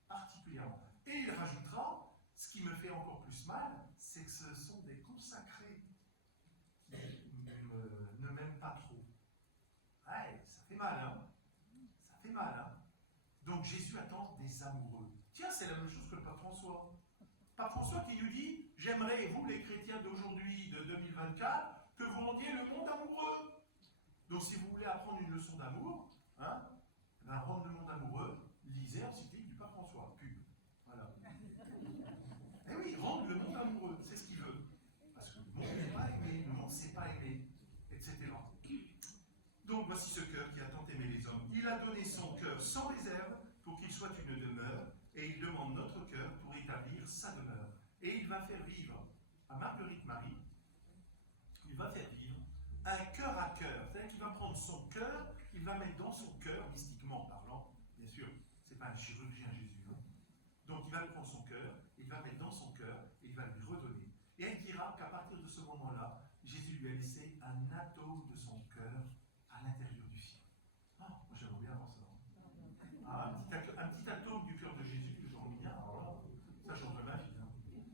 Particulièrement. Et il rajoutera, ce qui me fait encore plus mal, c'est que ce sont des consacrés qui ne m'aiment pas trop. Ouais, ça fait mal, hein? Ça fait mal, hein? Donc Jésus attend des amoureux. Tiens, c'est la même chose que le pape François. Pape François qui nous dit, j'aimerais, vous les chrétiens d'aujourd'hui, de 2024, que vous rendiez le monde amoureux. Donc si vous voulez apprendre une leçon d'amour, hein, ben, rendre le monde amoureux, lisez l'encyclique du pape François, pub. Voilà. Eh oui, rendre le monde amoureux, c'est ce qu'il veut. Parce que le monde n'est pas aimé, le monde ne s'est pas aimé, etc. Donc voici ce cœur qui a tant aimé les hommes. Il a donné son cœur sans réserve pour qu'il soit une demeure, et il demande notre cœur pour établir sa demeure. Et il va faire vivre à Marguerite Marie, il va faire vivre un cœur à cœur. C'est-à-dire qu'il va prendre son cœur, il va mettre dans son cœur, mystiquement parlant, bien sûr, c'est pas un chirurgien Jésus. Hein. Donc il va prendre son cœur, il va mettre dans son cœur, et il va lui redonner. Et elle dira qu'à partir de ce moment-là, Jésus lui a laissé un atome de son cœur à l'intérieur du ciel. Ah, moi j'aimerais bien avoir ça. Ah, un petit atome du cœur de Jésus, genre mien, alors là, ça changerait ma vie. Hein.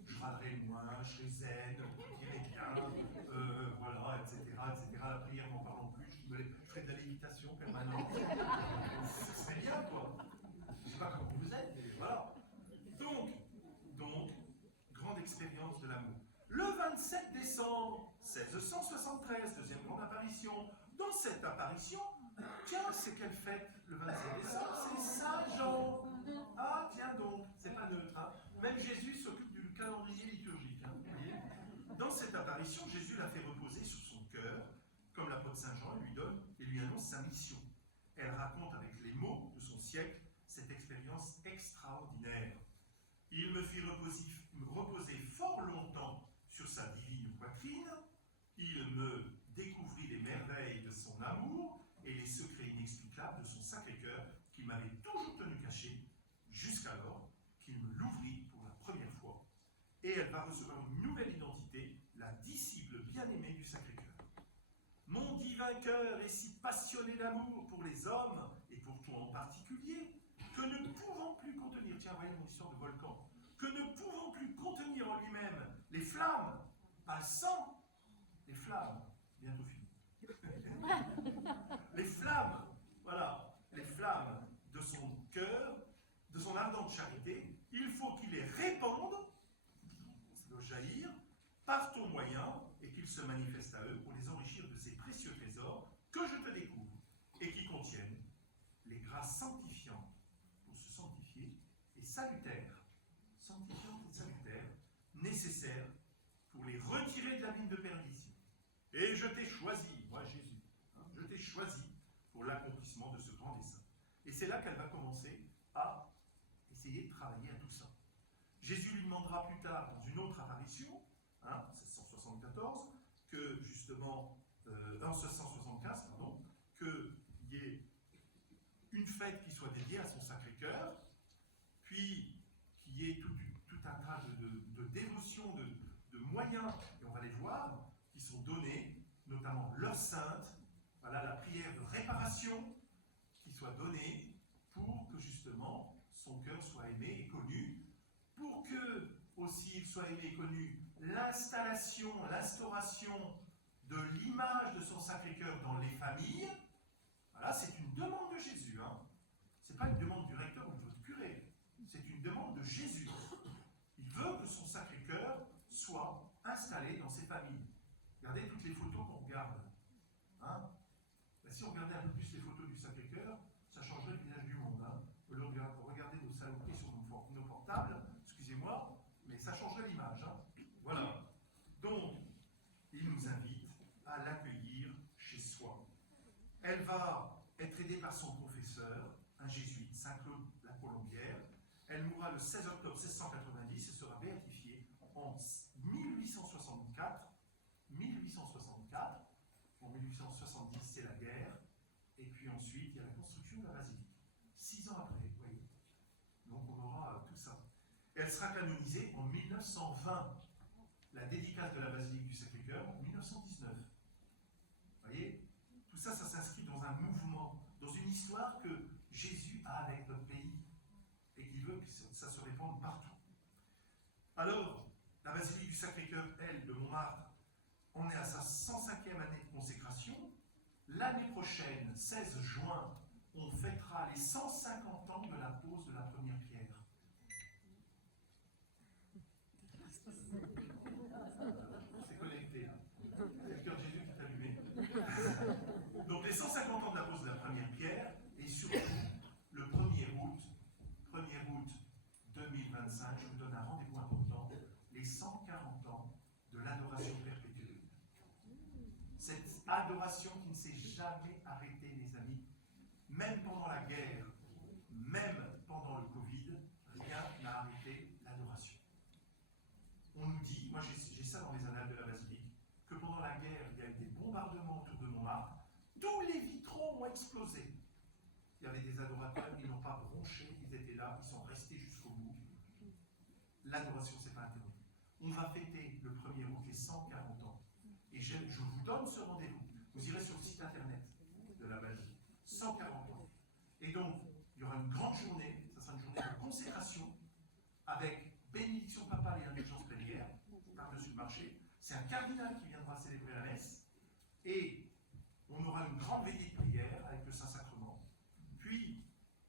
Je râlerais moins, je serais zen, tout irait bien, voilà, etc., etc. La prière, m'en parlons plus, je ferais de la lévitation permanente. Ce serait bien, quoi. Je ne sais pas comment vous êtes, mais voilà. Donc, grande expérience de l'amour. Le 27 décembre 1673, deuxième grande apparition. Dans cette apparition, tiens, c'est quelle fête le 27 décembre? C'est Saint-Jean. Ah, tiens donc, c'est pas neutre. Hein. Même Jésus s'occupe du calendrier liturgique. Hein, vous voyez. Dans cette apparition, Jésus l'a fait reposer sur son cœur, comme l'apôtre Saint-Jean lui donne et lui annonce sa mission. Elle raconte avec les mots de son siècle cette expérience extraordinaire. Il me fit reposer fort longtemps sur sa divine poitrine. Il me découvrit les merveilles de son amour et les secrets inexplicables de son Sacré-Cœur qu'il m'avait toujours tenu caché, jusqu'alors qu'il me l'ouvrit pour la première fois. Et elle va recevoir une nouvelle identité, la disciple bien-aimée du Sacré-Cœur. Mon divin cœur est si passionné d'amour pour les hommes, et pour toi en particulier, que ne pouvant plus contenir, tiens, voyez mon histoire de volcan, que ne pouvant plus contenir en lui-même les flammes, pas le sang, les flammes, bientôt fini. Les flammes, voilà, les flammes de son cœur, de son ardente charité, il faut qu'il les répande, ça doit jaillir, par ton moyen, et qu'il se manifeste à eux pour les enrichir de ces précieux trésors que je te découvre, et qui contiennent les grâces sanctifiantes pour se sanctifier, et salutaires, sanctifiantes et salutaires, nécessaires pour les retirer de la ligne de perdition. Et je t'ai choisi, moi Jésus, hein, je t'ai choisi pour l'accomplissement de ce grand dessein. Et c'est là qu'elle va commencer à essayer de travailler à tout ça. Jésus lui demandera plus tard, dans une autre apparition, 1674, que justement, 1675, pardon, qu'il y ait une fête qui soit dédiée à son Sacré-Cœur, puis qu'il y ait tout un tas de dévotions, de moyens, et on va les voir, qui sont donnés, notamment leur sainte, voilà la prière de réparation qui soit donnée pour que justement son cœur soit aimé et connu, pour que aussi il soit aimé et connu l'instauration de l'image de son Sacré-Cœur dans les familles. Voilà, c'est une demande de Jésus. Hein. demande de Jésus. Il veut que son Sacré-Cœur soit installé dans ses familles. Regardez toutes les photos qu'on regarde. Hein? Ben, si on regardait un peu plus les photos du Sacré-Cœur, ça changerait le visage du monde. Hein? Regardez nos saloperies sur nos portables, excusez-moi, mais ça changerait l'image. Hein? Voilà. Donc, il nous invite à l'accueillir chez soi. Elle va être aidée par son professeur, un jésuite, Saint Claude la Colombière. Elle mourra le 16 octobre 1690 et sera béatifiée en 1864. 1864. En 1870, c'est la guerre. Et puis ensuite, il y a la construction de la basilique. 6 ans après, vous voyez. Donc on aura tout ça. Elle sera canonisée en 1920. La dédicace de la basilique du Sacré-Cœur en 1919. Vous voyez, tout ça, ça s'inscrit dans un mouvement, dans une histoire que Jésus a avec notre pays et qu'il veut que ça se répande partout. Alors, la basilique du Sacré-Cœur, elle, de Montmartre, on est à sa 105e année de consécration. L'année prochaine, 16 juin, on fêtera les 150 ans de la pose de la première pierre. C'est connecté, hein. C'est le cœur de Jésus qui est allumé. Donc les 150 ans de la pose de la première pierre, et surtout le 1er août 2025, je vous donne un rendez-vous important, les 140 ans de l'adoration perpétuelle. Cette adoration qui ne s'est jamais arrêtée, les amis, même pendant la guerre, même pendant le Covid, rien n'a arrêté l'adoration. On nous dit, moi j'ai ça dans les annales de la basilique, que pendant la guerre, il y a eu des bombardements autour de Montmartre, tous les vitraux ont explosé. Il y avait des adorateurs, ils n'ont pas bronché, ils étaient là, ils sont restés jusqu'au bout. L'adoration, c'est pas interrompu. On va fêter le 1er août les 140 ans. Et je vous donne ce rendez-vous. Vous irez sur le site internet de la basilique. 140 ans. Et donc, il y aura une grande journée, ça sera une journée de consécration, avec bénédiction papale et indulgence plénière, par-dessus le marché. C'est un cardinal qui viendra célébrer la messe. Et on aura une grande veillée de prière avec le Saint-Sacrement. Puis,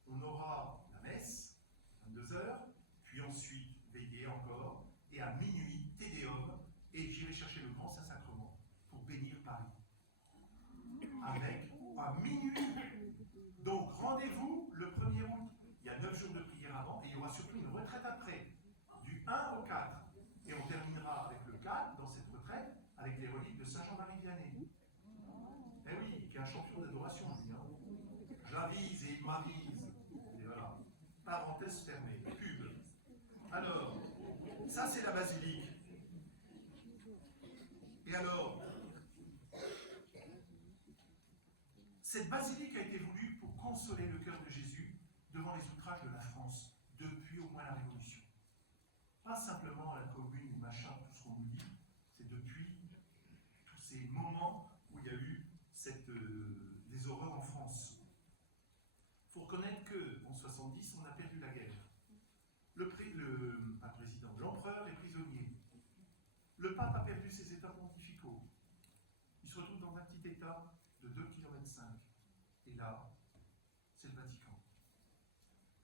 on aura la messe, 22h, puis ensuite veillée encore, et à minuit, Te Deum, et j'irai chercher le grand Saint-Sacrement pour bénir Paris. Avec, à minuit. Donc, rendez-vous le 1er août. Il y a 9 jours de prière avant, et il y aura surtout une retraite après, du 1 au 4. Et on terminera avec le 4, dans cette retraite, avec les reliques de Saint-Jean-Marie Vianney. Eh oui, qui est un champion d'adoration, lui. Hein. J'avise et il m'avise. Et voilà. Parenthèse fermée. Pub. Alors, ça c'est la basilique. Et alors, cette basilique a été voulue pour consoler le cœur de Jésus devant les outrages de la France, depuis au moins la Révolution. Pas simplement à la commune, machin, tout ce qu'on nous dit, c'est depuis tous ces moments où il y a eu des horreurs en France. Il faut reconnaître qu'en 70, on a perdu la guerre. L'empereur, les prisonniers. Le pape a perdu ses états pontificaux. Il se retrouve dans un petit état de 2,5 km. Et là, c'est le Vatican.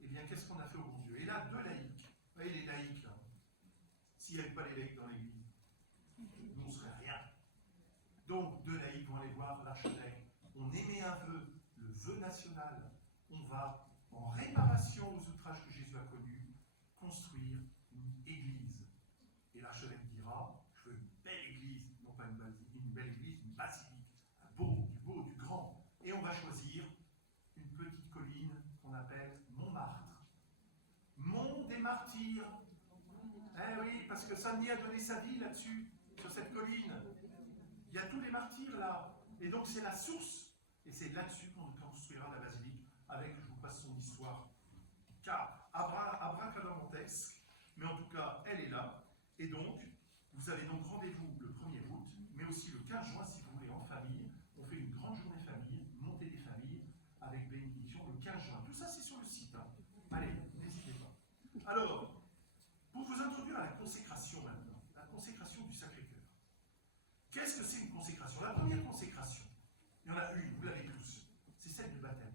Eh bien, qu'est-ce qu'on a fait au bon Dieu? Et là, 2 laïcs. Vous voyez les laïcs, là. S'il n'y avait pas les laïcs dans l'église, nous, on ne serait rien. Donc, 2 laïcs vont aller voir l'archevêque. On émet un vœu, le vœu national. On va, en réparation aux outrages que Jésus a connus, construire une église. Et l'archevêque dira, je veux une belle église, non pas une belle église, une basilique, un beau, du grand. Et on va choisir une petite colline qu'on appelle Montmartre. Mont des martyrs. Eh oui, parce que Saint-Denis a donné sa vie là-dessus, sur cette colline. Il y a tous les martyrs là. Et donc c'est la source. Et c'est là-dessus qu'on construira la basilique, avec, je vous passe son histoire, car abracadabrantesque, mais en tout cas, elle est là. Et donc, vous avez donc rendez-vous le 1er août, mais aussi le 15 juin, si vous voulez, en famille. On fait une grande journée famille, montée des familles, avec bénédiction le 15 juin. Tout ça, c'est sur le site. Hein. Allez, n'hésitez pas. Alors, pour vous introduire à la consécration maintenant, la consécration du Sacré-Cœur. Qu'est-ce que c'est une consécration? La première consécration, il y en a une, vous l'avez tous, c'est celle du baptême.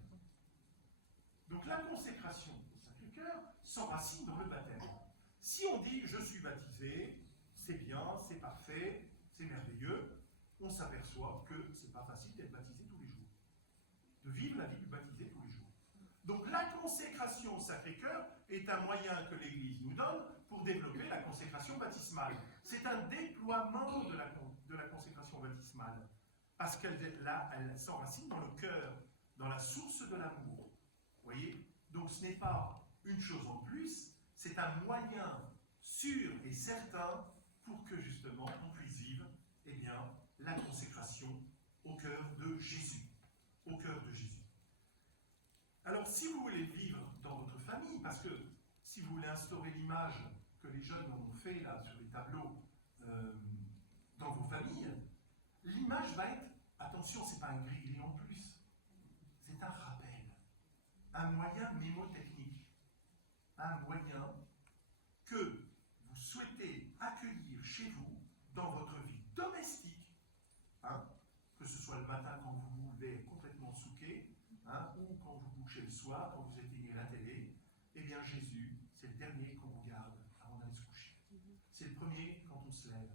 Donc la consécration au Sacré-Cœur, s'enracine dans le baptême. Si on dit je suis baptisé, c'est bien, c'est parfait, c'est merveilleux, on s'aperçoit que c'est pas facile d'être baptisé tous les jours, de vivre la vie du baptisé tous les jours. Donc la consécration au Sacré-Cœur est un moyen que l'Église nous donne pour développer la consécration baptismale. C'est un déploiement de la consécration baptismale, parce qu'elle elle s'enracine dans le cœur, dans la source de l'amour. Vous voyez? Donc ce n'est pas une chose en plus, c'est un moyen sûr et certain pour que justement on puisse vivre la consécration au cœur de Jésus. Au cœur de Jésus. Alors si vous voulez vivre dans votre famille, parce que si vous voulez instaurer l'image que les jeunes ont fait là sur les tableaux dans vos familles, l'image va être, attention, c'est pas un gris-gris en plus, c'est un rappel, un moyen mémotechnique, un moyen que vous souhaitez accueillir chez vous dans votre vie domestique, hein, que ce soit le matin quand vous vous levez complètement souqué, hein, ou quand vous vous couchez le soir, quand vous éteignez la télé, eh bien Jésus, c'est le dernier qu'on regarde avant d'aller se coucher. C'est le premier quand on se lève.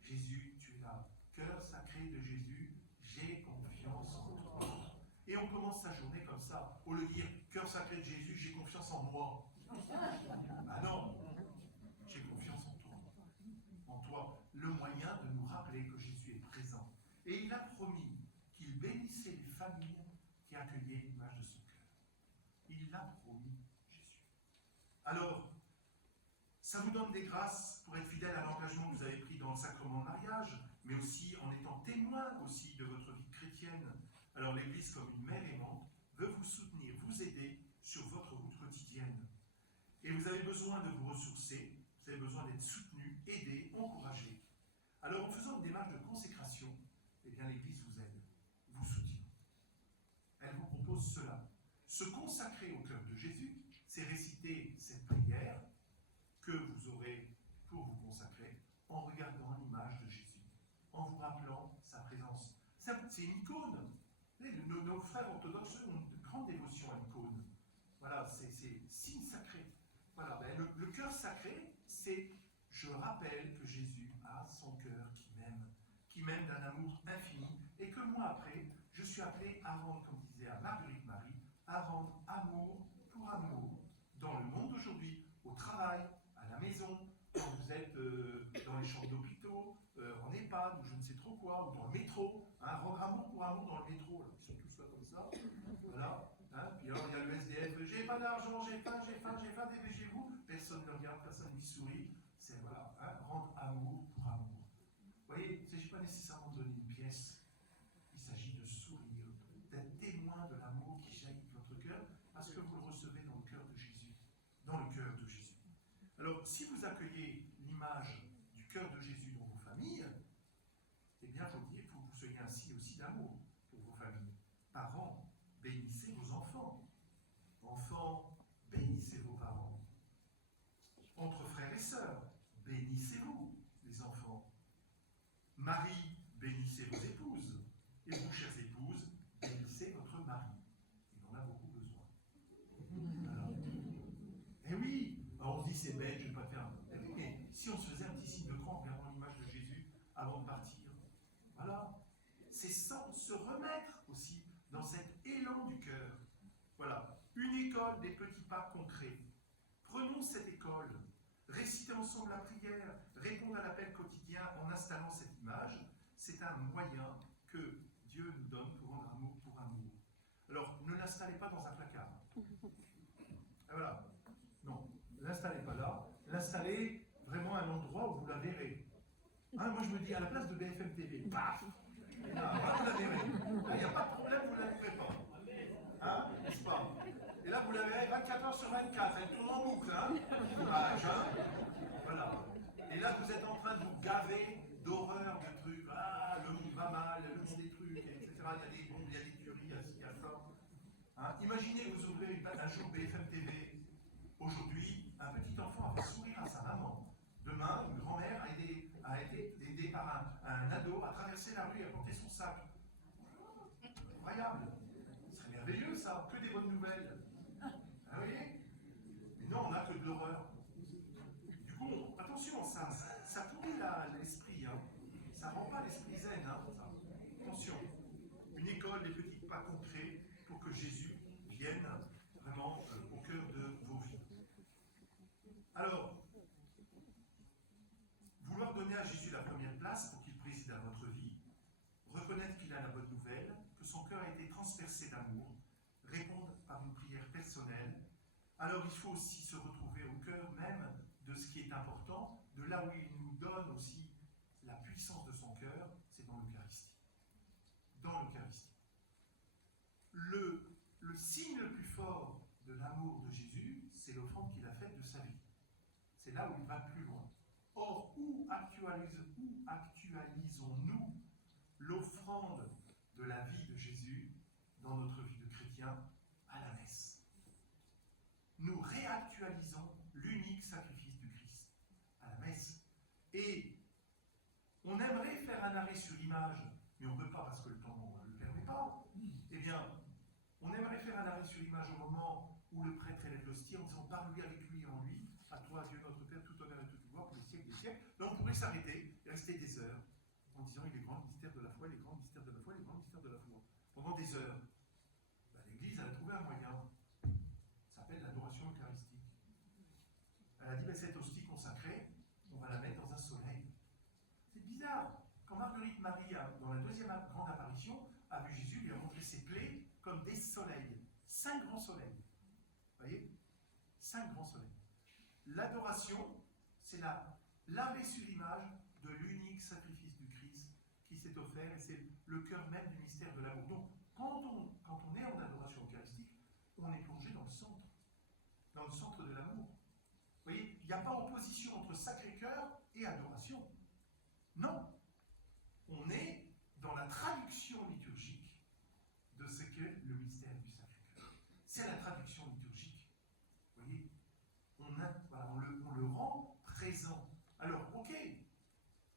Jésus, tu es là. Cœur sacré de Jésus, j'ai confiance en toi. Et on commence sa journée comme ça, au lieu de dire cœur sacré de Jésus, j'ai confiance en moi. Ah non, j'ai confiance en toi. En toi, le moyen de nous rappeler que Jésus est présent. Et il a promis qu'il bénissait les familles qui accueillaient l'image de son cœur. Il l'a promis, Jésus. Alors, ça vous donne des grâces pour être fidèle à l'engagement que vous avez pris dans le sacrement de mariage, mais aussi en étant témoin aussi de votre vie chrétienne. Alors l'Église, comme une mère aimante, veut vous soutenir, vous aider sur votre route quotidienne. Et vous avez besoin de vous ressourcer, vous avez besoin d'être soutenu, aidé, encouragé. Alors en faisant une démarche de consécration, eh bien l'Église vous aide, vous soutient. Elle vous propose cela. Se consacrer au cœur de Jésus, c'est réciter cette prière que vous aurez pour vous consacrer en regardant l'image de Jésus, en vous rappelant sa présence. C'est une icône. Nos frères orthodoxes ont une grande dévotion à l'icône. Voilà, c'est signe sacré. Voilà, ben le cœur sacré, c'est je rappelle que Jésus a son cœur qui m'aime d'un amour infini, et que moi après, je suis appelé à rendre, comme disait à Marguerite Marie, à rendre amour pour amour dans le monde d'aujourd'hui, au travail, à la maison, quand vous êtes dans les chambres d'hôpitaux, en EHPAD, ou je ne sais trop quoi, ou dans le métro, hein, rendre amour pour amour dans le métro, là, ils sont tous là comme ça, voilà, hein, puis alors il y a le SDF, j'ai pas d'argent, j'ai faim, dépêchez-vous, personne ne regarde, personne ne lui sourit, c'est voilà, hein, rendre amour pour amour. Vous voyez, il ne s'agit pas nécessairement de donner une pièce, il s'agit de sourire, d'être témoin de l'amour qui jaillit de votre cœur, parce que vous le recevez dans le cœur de Jésus, dans le cœur de Jésus. Alors, si vous accueillez l'image du cœur de Jésus dans vos familles, eh bien, il faut dire que vous soyez ainsi aussi d'amour pour vos familles. Parents, bénissez vos enfants. Enfants, bénissez vos parents. Entre frères et sœurs, bénissez-vous, les enfants. Marie, bénissez vos épouses. Et vous, chères épouses, bénissez votre mari. Il en a beaucoup besoin. Alors, eh oui, alors on se dit c'est bête, je ne vais pas faire un... Eh oui, mais si on se faisait un petit signe de croix en regardant l'image de Jésus avant de partir, voilà, c'est sans se remettre aussi dans cet élan du cœur. Voilà, une école des petits pas concrets. Prenons cette école, réciter ensemble la prière, répondre à l'appel quotidien en installant cette image. C'est un moyen que Dieu nous donne pour rendre amour pour amour. Alors, ne l'installez pas dans un placard. Et voilà, non, l'installez pas là, l'installez vraiment à un endroit où vous la verrez. Hein, moi je me dis, à la place de BFM TV, paf, là, vous la verrez. Il n'y a pas de problème, vous ne la verrez pas. Hein, n'est-ce pas? Et là, vous la verrez 24 heures sur 24, elle tourne en boucle, hein, l'image, hein. Voilà. Et là, vous êtes en train de vous gaver d'horreur de trucs. Ah, le monde va mal, le monde des trucs, etc. Il y a des bombes, il y a des tueries, il y a ça. Hein, imaginez, vous ouvrez un jour BFM TV. Aujourd'hui, un petit enfant a fait sourire à sa maman. Demain, une grand-mère a été aidée par un ado à traverser la rue et à porter son sac. Incroyable. Ce serait merveilleux, ça. Que des bonnes nouvelles. Ah oui. Mais non, on a que Alors il faut aussi se retrouver au cœur même de ce qui est important, de là où il nous donne aussi la puissance de son cœur, c'est dans l'Eucharistie. Dans l'Eucharistie. Le signe le plus fort de l'amour de Jésus, c'est l'offrande qu'il a faite de sa vie. C'est là où il va plus loin. Or, où actualisons-nous l'offrande de la vie de Jésus dans notre vie de chrétien? À la messe. Nous réactualisons l'unique sacrifice du Christ à la messe. Et on aimerait faire un arrêt sur l'image, mais on ne peut pas parce que le temps ne le permet pas. Eh bien, on aimerait faire un arrêt sur l'image au moment où le prêtre élève l'hostie en disant parle-lui avec lui en lui, à toi Dieu notre Père, tout honneur et toute gloire pour les siècles des siècles. Là, on pourrait s'arrêter et rester des heures en disant il est grand le mystère de la foi, il est grand le mystère de la foi, il est grand le mystère de la foi. Pendant des heures. Ben, l'Église, elle a trouvé un moyen. Ça s'appelle l'adoration eucharistique. Elle a dit ben, cette hostie consacrée, on va la mettre dans un soleil. C'est bizarre. Quand Marguerite Marie, dans la deuxième grande apparition, a vu Jésus, lui a montré ses plaies comme des soleils. 5 grands soleils. Vous voyez? 5 grands soleils. L'adoration, c'est l'arrêt sur l'image de l'unique sacrifice du Christ qui s'est offert, et c'est le cœur même du mystère de l'amour. Donc, quand on est en adoration eucharistique, on est plongé dans le centre de l'amour. Vous voyez, il n'y a pas opposition entre Sacré-Cœur et adoration. Non. On est dans la traduction liturgique de ce qu'est le mystère du Sacré-Cœur. C'est la traduction liturgique. Vous voyez, on le rend présent. Alors, ok,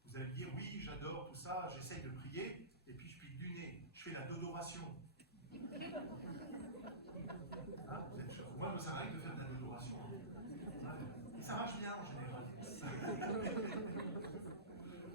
vous allez me dire, oui, j'adore tout ça, j'essaye de prier, et puis je pique du nez, je fais la dodoration. Hein, moi, ça m'arrive de faire de la dodoration. Et ça marche bien en général.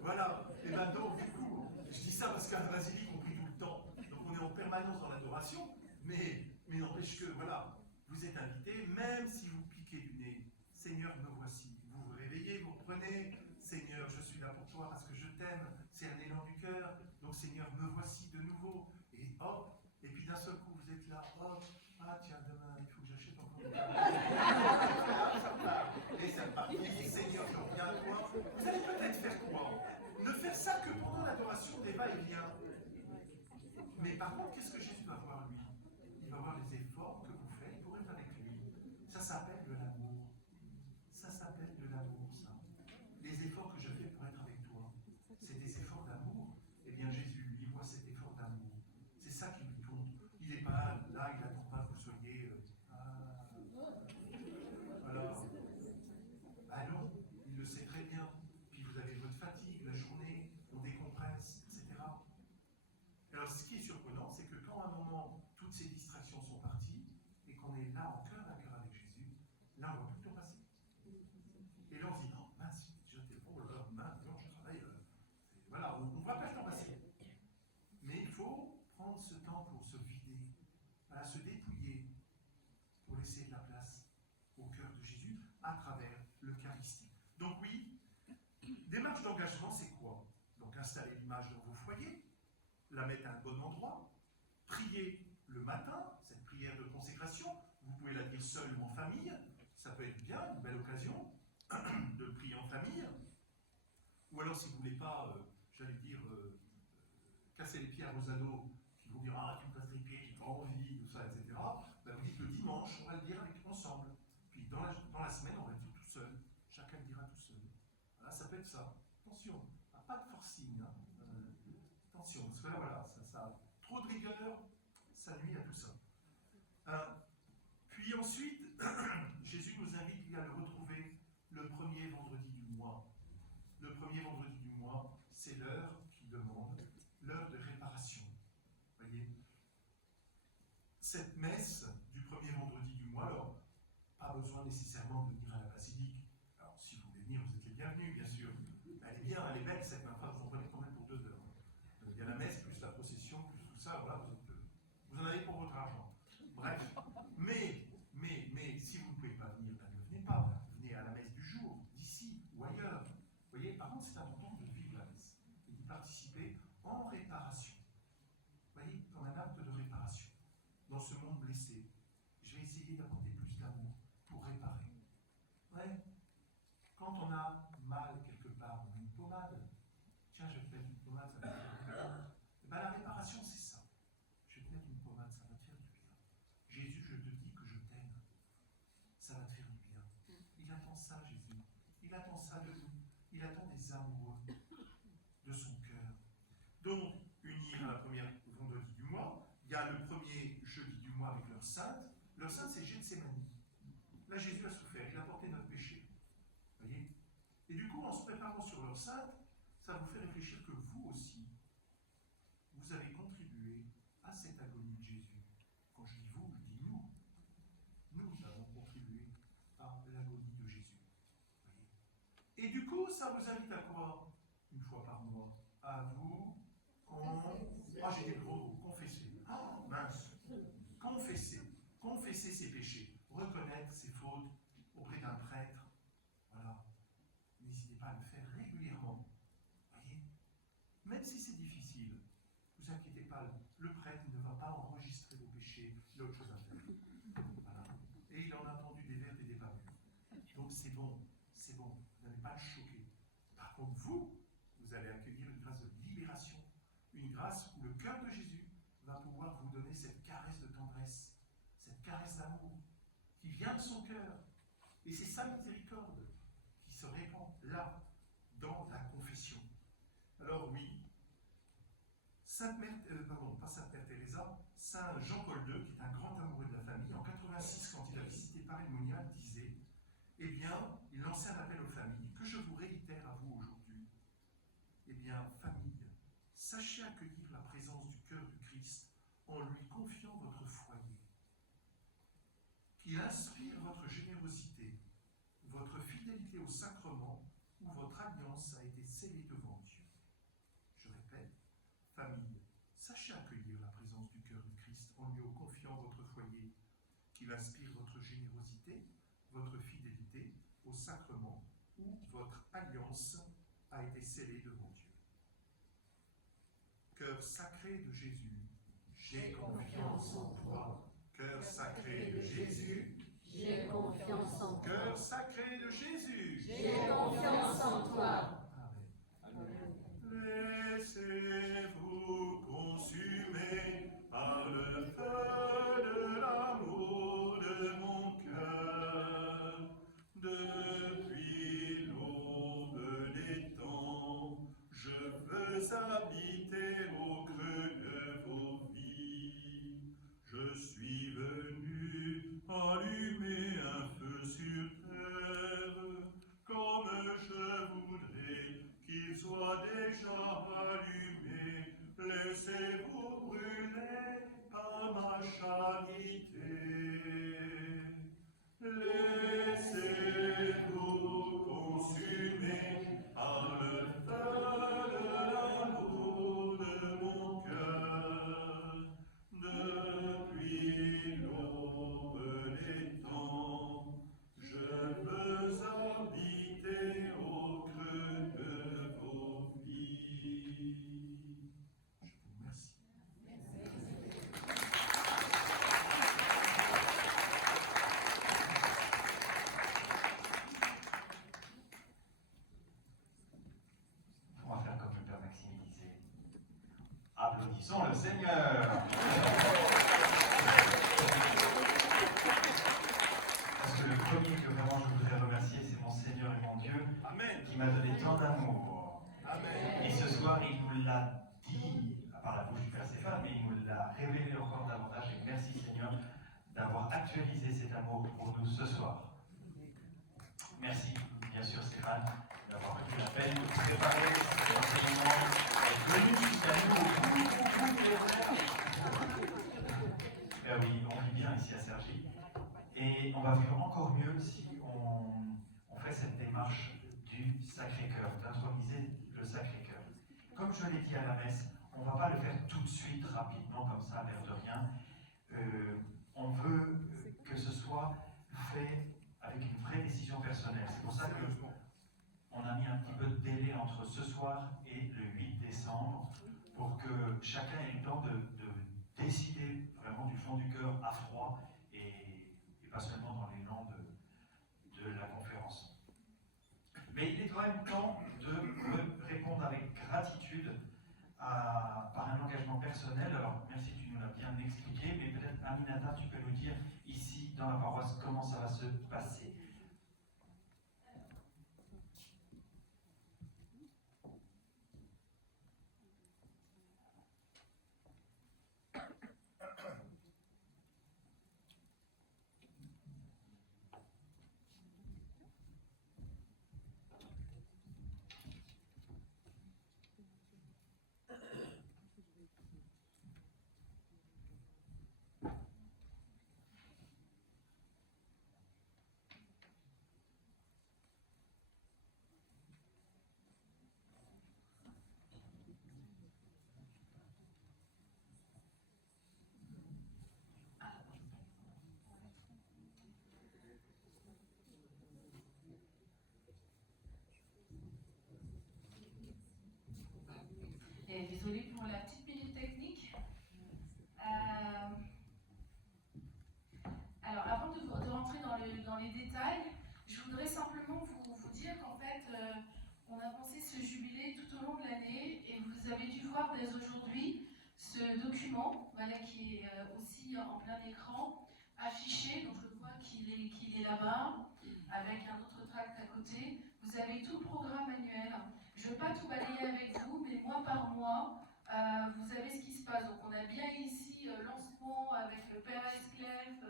Voilà, et bien donc, du coup, je dis ça parce qu'à Brasilie, on prie tout le temps, donc on est en permanence dans l'adoration, mais n'empêche que, voilà, vous êtes invités, même si vous piquez du nez, Seigneur, me voici. Vous vous réveillez, vous reprenez, Seigneur, je suis là pour toi parce que je t'aime, c'est un élan du cœur, donc Seigneur, me voici de nouveau, et hop, et puis d'un seul coup, vous êtes là, hop, ah tiens, demain, il faut que j'achète encore des et ça part, Seigneur, je reviens à toi. Vous allez peut-être faire quoi? Ne faire ça que pendant l'adoration des va-et-vient. Mais par contre, qu'est-ce que Jésus va voir, lui? Il va voir les efforts que vous faites pour être avec lui. Ça s'appelle de l'amour. Ça s'appelle de l'amour, ça. Les efforts que je fais pour être avec toi, c'est des efforts d'amour. Eh bien, Jésus, lui, voit cet effort d'amour. C'est ça qui lui compte. Il n'est pas là, il n'attend pas que vous soyez... voilà. Ah non, il le sait très bien. Puis vous avez votre fatigue, la journée, on décompresse, etc. Alors, ce qui est surprenant, c'est que quand à un moment, toutes ces distractions sont parties, et qu'on est là en cœur à cœur avec Jésus, là, on voit tout passer. Et là, on se dit, non, mince, je téléphone, mince, non, je travaille. Voilà, on ne voit pas le temps passer. Mais il faut prendre ce temps pour se vider, à se dépouiller, pour laisser de la place au cœur de Jésus à travers l'Eucharistie. Donc oui, démarche d'engagement, c'est quoi? Donc installer l'image dans vos foyers, la mettre à un bon endroit, prier le matin, cette prière de consécration, vous pouvez la dire seul ou en famille, ça peut être bien, une belle occasion de prier en famille, ou alors si vous ne voulez pas, j'allais dire, casser les pieds à vos ados, qui vont dire ah tu me casses les pieds, j'ai pas envie, tout ça, etc. Ben, vous dites le dimanche, on va le dire ensemble. Puis dans la semaine, on va le dire tout seul. Chacun le dira tout seul. Voilà, ça peut être ça. Attention, pas de forcing. Hein. Attention, parce que là, voilà, ça trop de rigueur, ça nuit à tout ça. Puis ensuite, Jésus nous invite lui, à le retrouver le premier vendredi du mois. Le premier vendredi du mois, c'est l'heure qu'il demande, l'heure de réparation. Vous voyez? Cette messe du premier vendredi du mois, alors, pas besoin nécessairement de venir à la basilique. Alors, si vous voulez venir, vous êtes les bienvenus, bien sûr. Elle est bien, elle est belle, cette main, vous en prenez quand même pour 2 heures. Il y a la messe, plus la procession, plus tout ça, voilà, vous en avez pour votre argent. Bref, mais, si vous ne pouvez pas venir, ben ne venez pas. Venez à la messe du jour, d'ici ou ailleurs. Vous voyez, par contre, c'est important de vivre la messe et d'y participer en réparation. Vous voyez, comme un acte de réparation. Dans ce monde blessé, je vais essayer d'apporter plus d'amour, très amoureux de son cœur. Donc, unir à la première vendredi du mois, il y a le premier jeudi du mois avec leur sainte. Leur sainte, c'est Gethsémani. Là, Jésus a souffert, il a porté notre péché. Vous voyez? Et du coup, en se préparant sur leur sainte, ça vous fait réfléchir que vous aussi, vous avez contribué à cette agonie de Jésus. Quand je dis vous, je dis nous. Nous avons contribué à l'agonie de Jésus. Vous voyez? Et du coup, ça vous invite à quoi? Une fois par mois, à vous j'ai des gros mots, confesser. Ah, mince. Confesser ses péchés, reconnaître ses fautes auprès d'un prêtre. Voilà. N'hésitez pas à le faire régulièrement. Voyez? Même si c'est difficile, ne vous inquiétez pas, le prêtre ne va pas enregistrer vos péchés, il a autre chose à faire. Voilà. Et il en a entendu des vertes et des pas mûres. Donc c'est bon, vous n'allez pas le choquer. Par contre, vous allez accueillir une grâce de libération, une grâce où le cœur de Jésus va pouvoir vous donner cette caresse de tendresse, cette caresse d'amour qui vient de son cœur. Et c'est sa miséricorde qui se répand là, dans la confession. Alors oui, pas Sainte Mère Teresa, Saint Jean-Paul II, qui est un grand amoureux de la famille, en 86, quand il a visité Paray-le-Monial, disait, eh bien, il lançait un appel aux familles, que je vous réitère à vous aujourd'hui. Eh bien, famille, sachez accueillir la présence du cœur du Christ en lui confiant votre foyer. Qu'il inspire votre générosité, votre fidélité au sacrement où votre alliance a été scellée devant Dieu. Je répète, famille, sachez accueillir la présence du cœur du Christ en lui confiant votre foyer. Qu'il inspire votre générosité, votre fidélité au sacrement où votre alliance a été scellée devant Dieu. Cœur sacré de Jésus, j'ai confiance en toi. Cœur sacré de Jésus, j'ai confiance en toi. Cœur sacré de Jésus, j'ai confiance en toi. Amen. Laissez-vous consumer par le feu de l'amour de mon cœur. Depuis l'aube des temps, je veux habiter au creux de vos vies. Je suis venu allumer un feu sur terre, comme je voudrais qu'il soit déjà allumé. Laissez-vous brûler par ma charité. Laissez-vous consumer par le feu de l'amour de mon cœur. Depuis l'aube des temps, je veux habiter au creux de vos vies. Je vous remercie. On va faire comme le Père Maxime disait. Applaudissons le Seigneur. Parce que le premier que vraiment je voudrais remercier, c'est mon Seigneur et mon Dieu, Amen. qui m'a donné tant d'amour. Amen. Et ce soir, il nous l'a dit par la bouche du Père Stéphane, mais il nous l'a révélé encore davantage. Et merci Seigneur d'avoir actualisé cet amour pour nous ce soir. Merci, bien sûr Stéphane, d'avoir pris la peine de préparer cet enseignement, d'être venu jusqu'à nous. Oui, on vit bien ici à Cergy. Et on va vivre encore mieux si on fait cette démarche du Sacré-Cœur, d'introniser le Sacré-Cœur. Comme je l'ai dit à la messe, on ne va pas le faire tout de suite, rapidement, comme ça, l'air de rien. On veut que ce soit fait avec une vraie décision personnelle. C'est pour ça qu'on a mis un petit peu de délai entre ce soir et le 8 décembre pour que chacun ait le temps de décider vraiment du fond du cœur à froid et pas seulement dans l'élan de la conférence. Mais il est quand même temps de répondre avec gratitude par un engagement personnel. Alors merci, tu nous l'as bien expliqué, mais peut-être Aminata, tu peux nous dire ici dans la paroisse comment ça va se passer. dans les détails. Je voudrais simplement vous dire qu'en fait, on a pensé ce jubilé tout au long de l'année et vous avez dû voir dès aujourd'hui ce document, voilà, qui est aussi en plein écran, affiché, donc je vois qu'il est là-bas, avec un autre tract à côté. Vous avez tout le programme annuel. Je ne vais pas tout balayer avec vous, mais mois par mois, vous avez ce qui se passe. Donc on a bien ici lancement avec le Père Esclef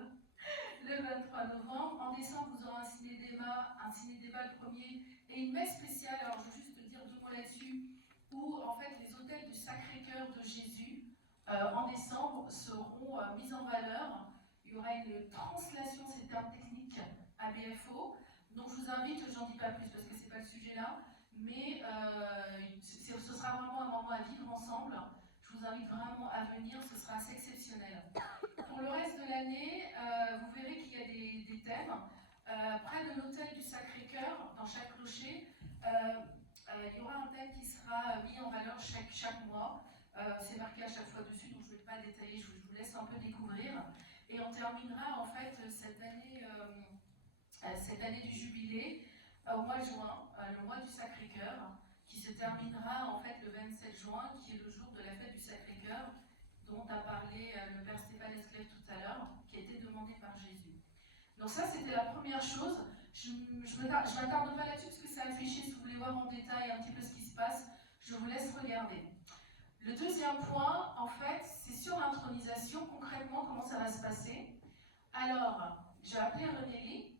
le 23 novembre. En décembre, vous aurez un ciné-débat le premier et une messe spéciale. Alors je veux juste te dire 2 mots là-dessus, où en fait les autels du Sacré-Cœur de Jésus en décembre seront mis en valeur. Il y aura une translation, c'est terme technique, ABFO. Donc je vous invite, j'en dis pas plus parce que c'est pas le sujet là, mais ce sera vraiment un moment à vivre ensemble. Je vous invite vraiment à venir, ce sera assez exceptionnel. Pour le reste de l'année, vous verrez qu'il y a des thèmes. Près de l'autel du Sacré-Cœur, dans chaque clocher, il y aura un thème qui sera mis en valeur chaque mois. C'est marqué à chaque fois dessus, donc je ne vais pas détailler, je vous laisse un peu découvrir. Et on terminera en fait cette année du jubilé au mois de juin, le mois du Sacré-Cœur, qui se terminera en fait le 27 juin, qui est le jour de la fête du Sacré-Cœur, dont a parlé le Père Stéphane Esclef tout à l'heure, qui a été demandé par Jésus. Donc ça, c'était la première chose. Je ne m'attarde pas là-dessus parce que c'est affiché, si vous voulez voir en détail un petit peu ce qui se passe, je vous laisse regarder. Le deuxième point, en fait, c'est sur l'intronisation, concrètement, comment ça va se passer. Alors, j'ai appelé Renélie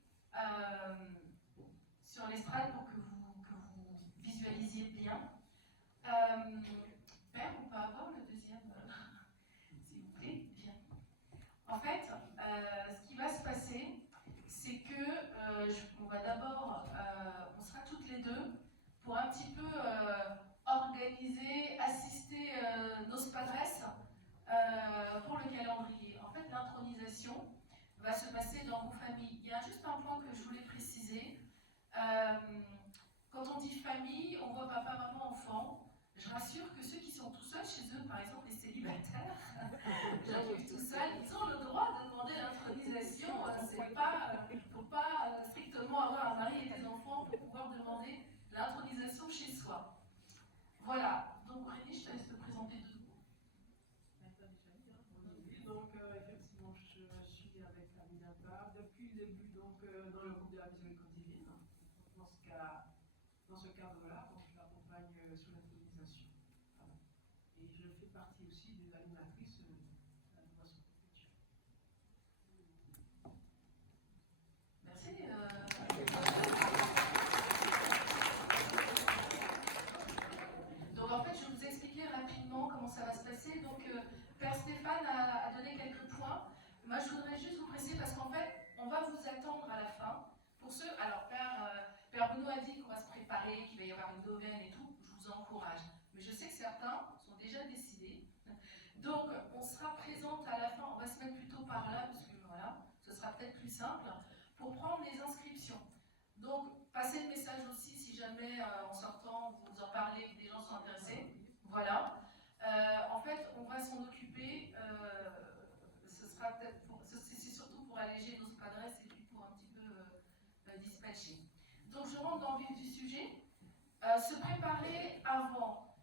sur l'estrade pour que vous visualisiez bien. Père, on peut avoir le deuxième, s'il vous plaît? Bien. En fait, ce qui va se passer, c'est que on va d'abord, on sera toutes les deux pour un petit peu organiser, assister nos padresses pour le calendrier. En fait, l'intronisation va se passer dans vos familles. Il y a juste un point que je voulais préciser. Quand on dit famille, on voit papa, maman, enfant. Je rassure que ceux qui sont tout seuls chez eux, par exemple les célibataires, j'arrive tout seul, ils ont le droit de demander l'intronisation. C'est pas, faut pas strictement avoir un mari et des enfants pour pouvoir demander l'intronisation chez soi. Voilà. Donc Rémi, je te laisse te présenter deux mots. Donc effectivement, je suis avec Aminata depuis le début dans le groupe de la Miséricorde divine. Dans ce cadre-là, donc je l'accompagne sur l'intronisation. Voilà. Et je fais partie aussi de l'animatrice de l'adoration perpétuelle. Merci. Donc en fait, je vais vous expliquer rapidement comment ça va se passer. Donc Père Stéphane a donné quelques points. Moi, je voudrais juste vous préciser parce qu'en fait, on va vous attendre à la fin. Pour ceux, alors Père Bruno a dit qu'on va se préparer, qu'il va y avoir une neuvaine et tout. Je vous encourage. Mais je sais que certains sont déjà décidés. Donc, on sera présente à la fin. On va se mettre plutôt par là parce que voilà, ce sera peut-être plus simple pour prendre les inscriptions. Donc, passez le message aussi si jamais en sortant vous en parlez, que des gens sont intéressés. Voilà. En fait, on va s'en occuper. Ce sera peut-être c'est surtout pour alléger nos adresses et puis pour un petit peu dispatcher. Donc, je rentre dans le vif du sujet. Se préparer avant,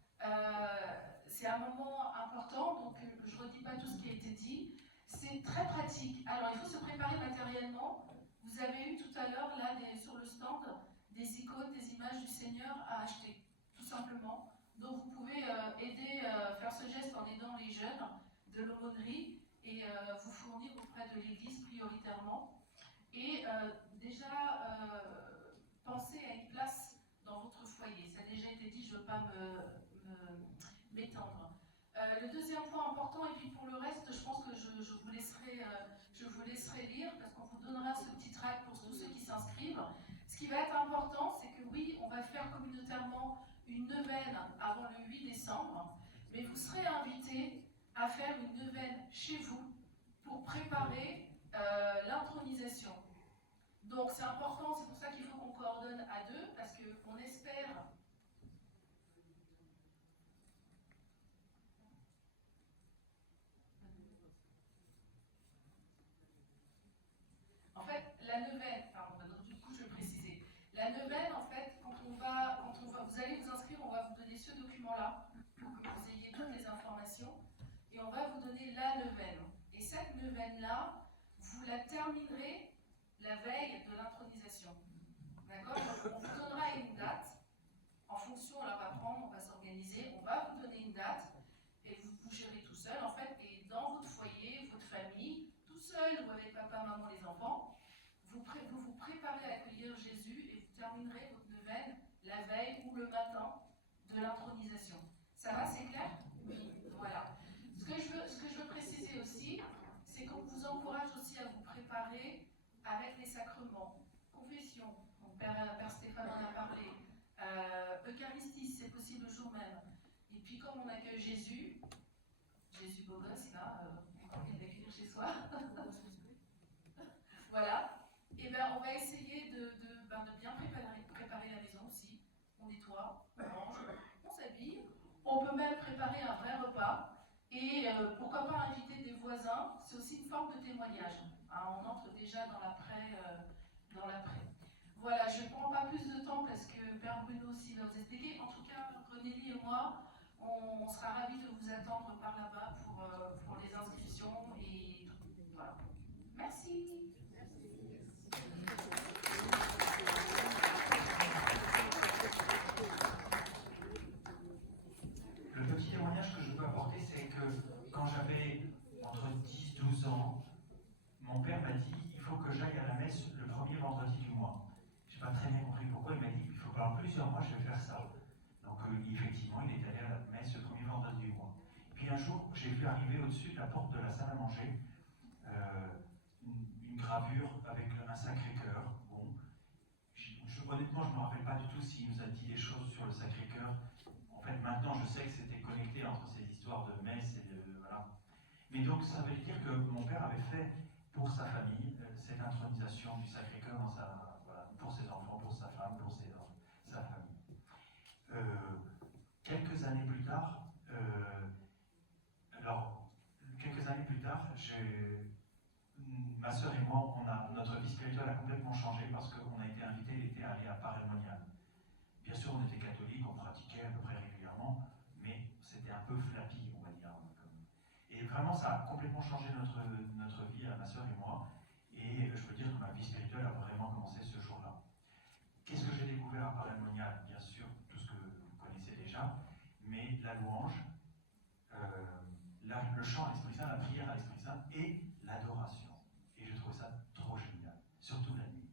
c'est un moment important. Donc, je ne redis pas tout ce qui a été dit. C'est très pratique. Alors, il faut se préparer matériellement. Vous avez eu tout à l'heure, là, sur le stand, des icônes, des images du Seigneur à acheter, tout simplement. Donc, vous pouvez aider, faire ce geste en aidant les jeunes de l'aumônerie et vous fournir auprès de l'Église prioritairement. Et déjà, pensez à une place dans votre foyer. Ça a déjà été dit, je ne veux pas m'étendre. Le deuxième point important, et puis pour le reste, je pense que je vous laisserai lire, parce qu'on vous donnera ce petit tract pour tous ceux qui s'inscrivent. Ce qui va être important, c'est que oui, on va faire communautairement une neuvaine avant le 8 décembre, mais vous serez invités à faire une neuvaine chez vous pour préparer l'intronisation. Donc c'est important, c'est pour ça qu'il faut qu'on coordonne à deux, parce qu'on espère... En fait, la neuvaine, La neuvaine, en fait, vous allez vous inscrire, on va vous donner ce document-là pour que vous ayez toutes les informations et on va vous donner la neuvaine. Et cette neuvaine-là, vous la terminerez la veille de l'intronisation. D'accord? On vous donnera une date. En fonction, on la va prendre, on va s'organiser, on va vous donner une date et vous gérez tout seul, en fait, et dans votre foyer, votre famille, tout seul ou avec papa, maman, les enfants, vous vous préparez à accueillir Jésus et vous terminerez votre neuvaine la veille ou le matin de l'intronisation. Ça va, c'est clair? Voilà. Ce que je veux préciser aussi, c'est qu'on vous encourage aussi à vous préparer avec les sacrements, confession, donc Père Stéphane en a parlé, Eucharistie, si c'est possible le jour même. Et puis comme on accueille Jésus beau gosse là, on vient d'accueillir chez soi, voilà, et bien on va essayer de bien préparer la maison aussi. On nettoie, on mange, on s'habille, on peut même préparer un vrai repas. Et pourquoi pas inviter des voisins, c'est aussi une forme de témoignage. Hein, on entre déjà dans l'après. Voilà, je ne prends pas plus de temps parce que Père Bruno aussi va vous expliquer. En tout cas, Renélie et moi, on sera ravis de vous attendre par là-bas pour les inscriptions. Et voilà. Merci. Le petit témoignage que je peux apporter, c'est que quand j'avais entre 10 et 12 ans, mon père m'a dit il faut que j'aille à la messe le premier vendredi du mois. Je n'ai pas très bien compris pourquoi. Il m'a dit il faut pendant plusieurs mois je vais faire ça. Donc effectivement, il est allé à la messe le premier vendredi du mois. Puis un jour, j'ai vu arriver au-dessus de la porte de la salle à manger une gravure avec un Sacré-Cœur. Bon, honnêtement, je ne me rappelle pas du tout s'il nous a dit des choses sur le Sacré-Cœur. En fait, maintenant, je sais que c'était connecté entre ces histoires de messe et de... Voilà. Mais donc, ça veut dire que mon père avait fait pour sa famille cette intronisation du Sacré-Cœur dans voilà, pour ses enfants, pour sa femme, pour sa famille. Quelques années plus tard, ma sœur et moi, notre vie spirituelle a complètement changé parce qu'on a été invités l'été à aller à Paray-le-Monial. Bien sûr, on était catholiques, on pratiquait à peu près régulièrement, mais c'était un peu flappy, on va dire. Et vraiment, ça a complètement changé notre vie, à ma sœur et moi. Et je peux dire que ma vie spirituelle a vraiment commencé ce jour-là. Qu'est-ce que j'ai découvert à Paray-le-Monial? Bien sûr, tout ce que vous connaissez déjà, mais la louange, le chant à l'Esprit Saint, la prière à l'Esprit Saint et l'adoration. Et je trouve ça trop génial, surtout la nuit.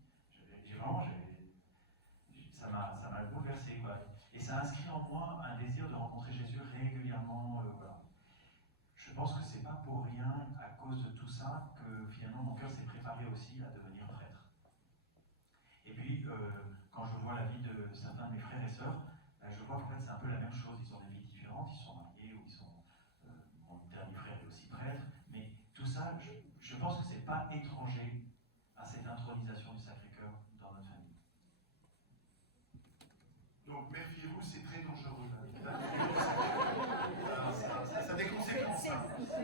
Ça m'a bouleversé, quoi. Et ça a inscrit en moi un désir de rencontrer Jésus régulièrement. Voilà. Je pense que c'est pas pour rien, à cause de tout ça, que finalement mon cœur s'est préparé aussi à devenir prêtre. Et puis, quand je vois la vie de certains de mes frères et sœurs, je vois qu'en fait c'est un peu la même chose. Ils ont des vies différentes, ils sont mariés ou ils sont. Mon dernier frère est aussi prêtre, mais tout ça, je pense que c'est pas étranger à cette intronisation du Sacré-Cœur dans notre famille. Donc méfiez-vous, c'est très dangereux. Ça a des conséquences. Hein.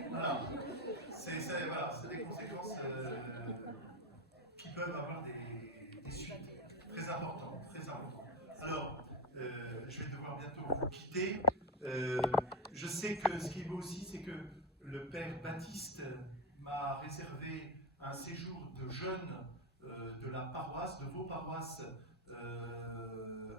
Voilà. C'est des conséquences qui peuvent avoir des suites très importantes. Très importantes. Alors, je vais devoir bientôt vous quitter. Je sais que ce qui est beau aussi, c'est que le Père Baptiste m'a réservé un séjour de jeunes de la paroisse, de vos paroisses,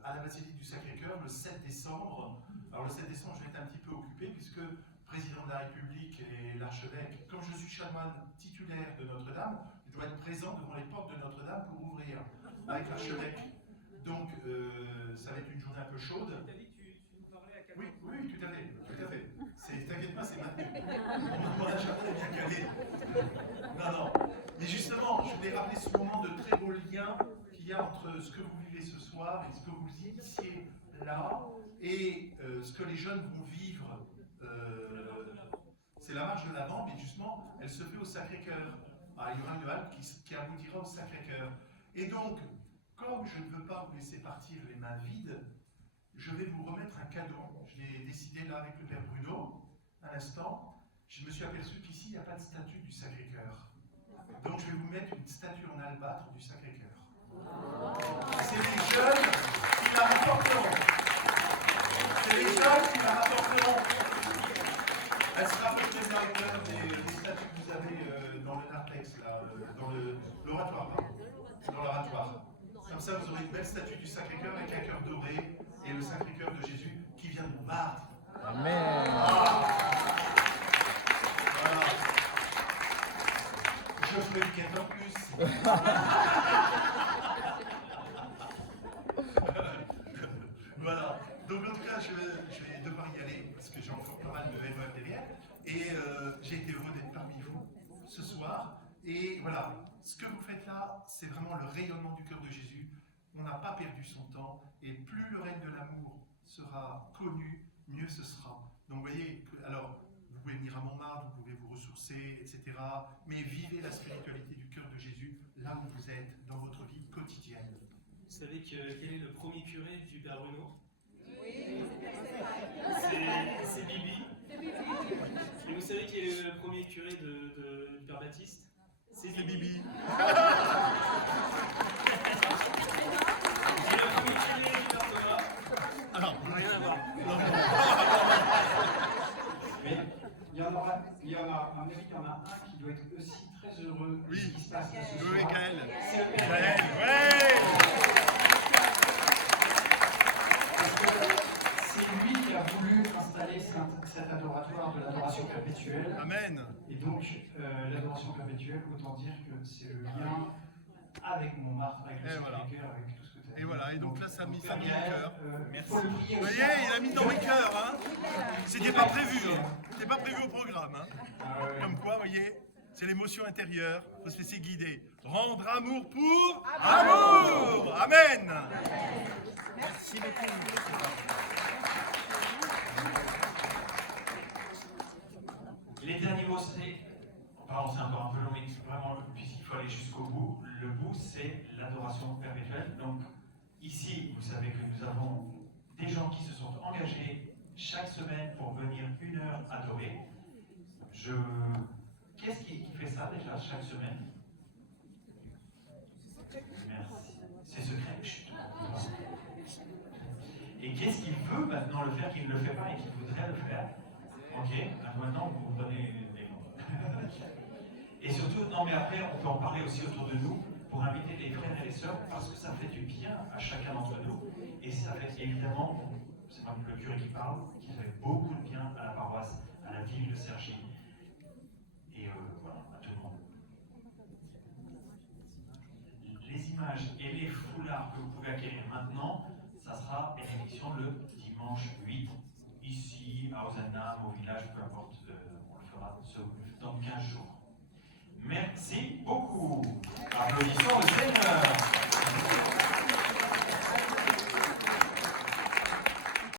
à la Basilique du Sacré-Cœur le 7 décembre. Alors le 7 décembre, je vais être un petit peu occupé puisque le président de la République et l'archevêque, comme je suis chanoine titulaire de Notre-Dame, je dois être présent devant les portes de Notre-Dame pour ouvrir avec l'archevêque. Donc ça va être une journée un peu chaude. Oui, tout à fait. T'inquiète pas, c'est maintenu. Mon agenda est bien calé. Non. Mais justement, je voulais rappeler ce moment de très beau lien qu'il y a entre ce que vous vivez ce soir et ce que vous initiez là et ce que les jeunes vont vivre. C'est la marche de l'Avent, mais justement, elle se fait au Sacré-Cœur. Il y aura une halte qui aboutira au Sacré-Cœur. Et donc, comme je ne veux pas vous laisser partir les mains vides, je vais vous remettre un cadeau. Je l'ai décidé là avec le Père Bruno, un instant. Je me suis aperçu qu'ici, il n'y a pas de statue du Sacré-Cœur. Donc je vais vous mettre une statue en albâtre du Sacré-Cœur. C'est les jeunes qui la rapporteront. C'est les jeunes qui la rapporteront. Elle sera votre réservateur des statues que vous avez dans le narthex, là, dans l'oratoire, pardon. Dans l'oratoire. Comme ça, vous aurez une belle statue du Sacré-Cœur avec un cœur doré et le Sacré-Cœur de Jésus qui vient nous battre. Amen. Voilà. Je ferai une quête en plus. Voilà. Donc en tout cas, je vais devoir y aller parce que j'ai encore pas mal de épreuves derrière. Et j'ai été heureux d'être parmi vous ce soir. Et voilà, ce que vous faites là, c'est vraiment le rayonnement du cœur de Jésus. On n'a pas perdu son temps. Et plus le règne de l'amour sera connu, mieux ce sera. Donc vous voyez, alors vous pouvez venir à Montmartre, vous pouvez vous ressourcer, etc. Mais vivez la spiritualité du cœur de Jésus là où vous êtes dans votre vie quotidienne. Vous savez quel est le premier curé du Père Bruno? C'est Bibi. Et vous savez quel est le premier curé du Père Baptiste? C'est Bibi. C'est le premier curé du Père Thomas. Alors, Rien à voir. Mais il y en a, à mon avis, il y en a un qui doit être aussi très heureux de ce qui se passe ce soir. oui, Gaël. C'est le Père. Gaël, ouais. Parce que c'est lui qui a voulu installer cet adoratoire de l'adoration perpétuelle. Amen. Et donc, l'adoration perpétuelle, autant dire que c'est le lien avec Montmartre, avec le Et voilà. Sacré-Cœur, avec tout ce que tu as dit. Et voilà, et donc là, ça a mis Père dans le Gaël, cœur. il faut le prier Vous aussi. voyez, il a mis dans le cœur, hein. C'était pas prévu, hein. C'était pas prévu au programme, hein. Ah ouais. Comme quoi, vous voyez, c'est l'émotion intérieure, il faut se laisser guider. Rendre amour pour amour. Amen. Merci beaucoup. Les derniers mots, c'est. Pardon, c'est encore un peu long, mais vraiment, puisqu'il faut aller jusqu'au bout. Le bout, c'est l'adoration perpétuelle. Donc, ici, vous savez que nous avons des gens qui se sont engagés chaque semaine pour venir 1 heure adorer. Qu'est-ce qui fait ça déjà chaque semaine? Merci. C'est secret. Chut. Et qu'est-ce qu'il veut maintenant le faire, qu'il ne le fait pas et qu'il voudrait le faire? Ok, donc maintenant vous donnez les noms. Et surtout, non mais après, on peut en parler aussi autour de nous pour inviter les frères et les sœurs parce que ça fait du bien à chacun d'entre nous. Et ça fait évidemment, c'est pas le curé qui parle, qui fait beaucoup de bien à la paroisse, à la ville de Cergy. Et voilà, à tout le monde. Les images et les foulards que vous pouvez acquérir maintenant, ça sera bénédiction le dimanche 8. Ici, à Ozanam, au village, peu importe, on le fera dans 15 jours. Merci beaucoup. Applaudissons le Seigneur.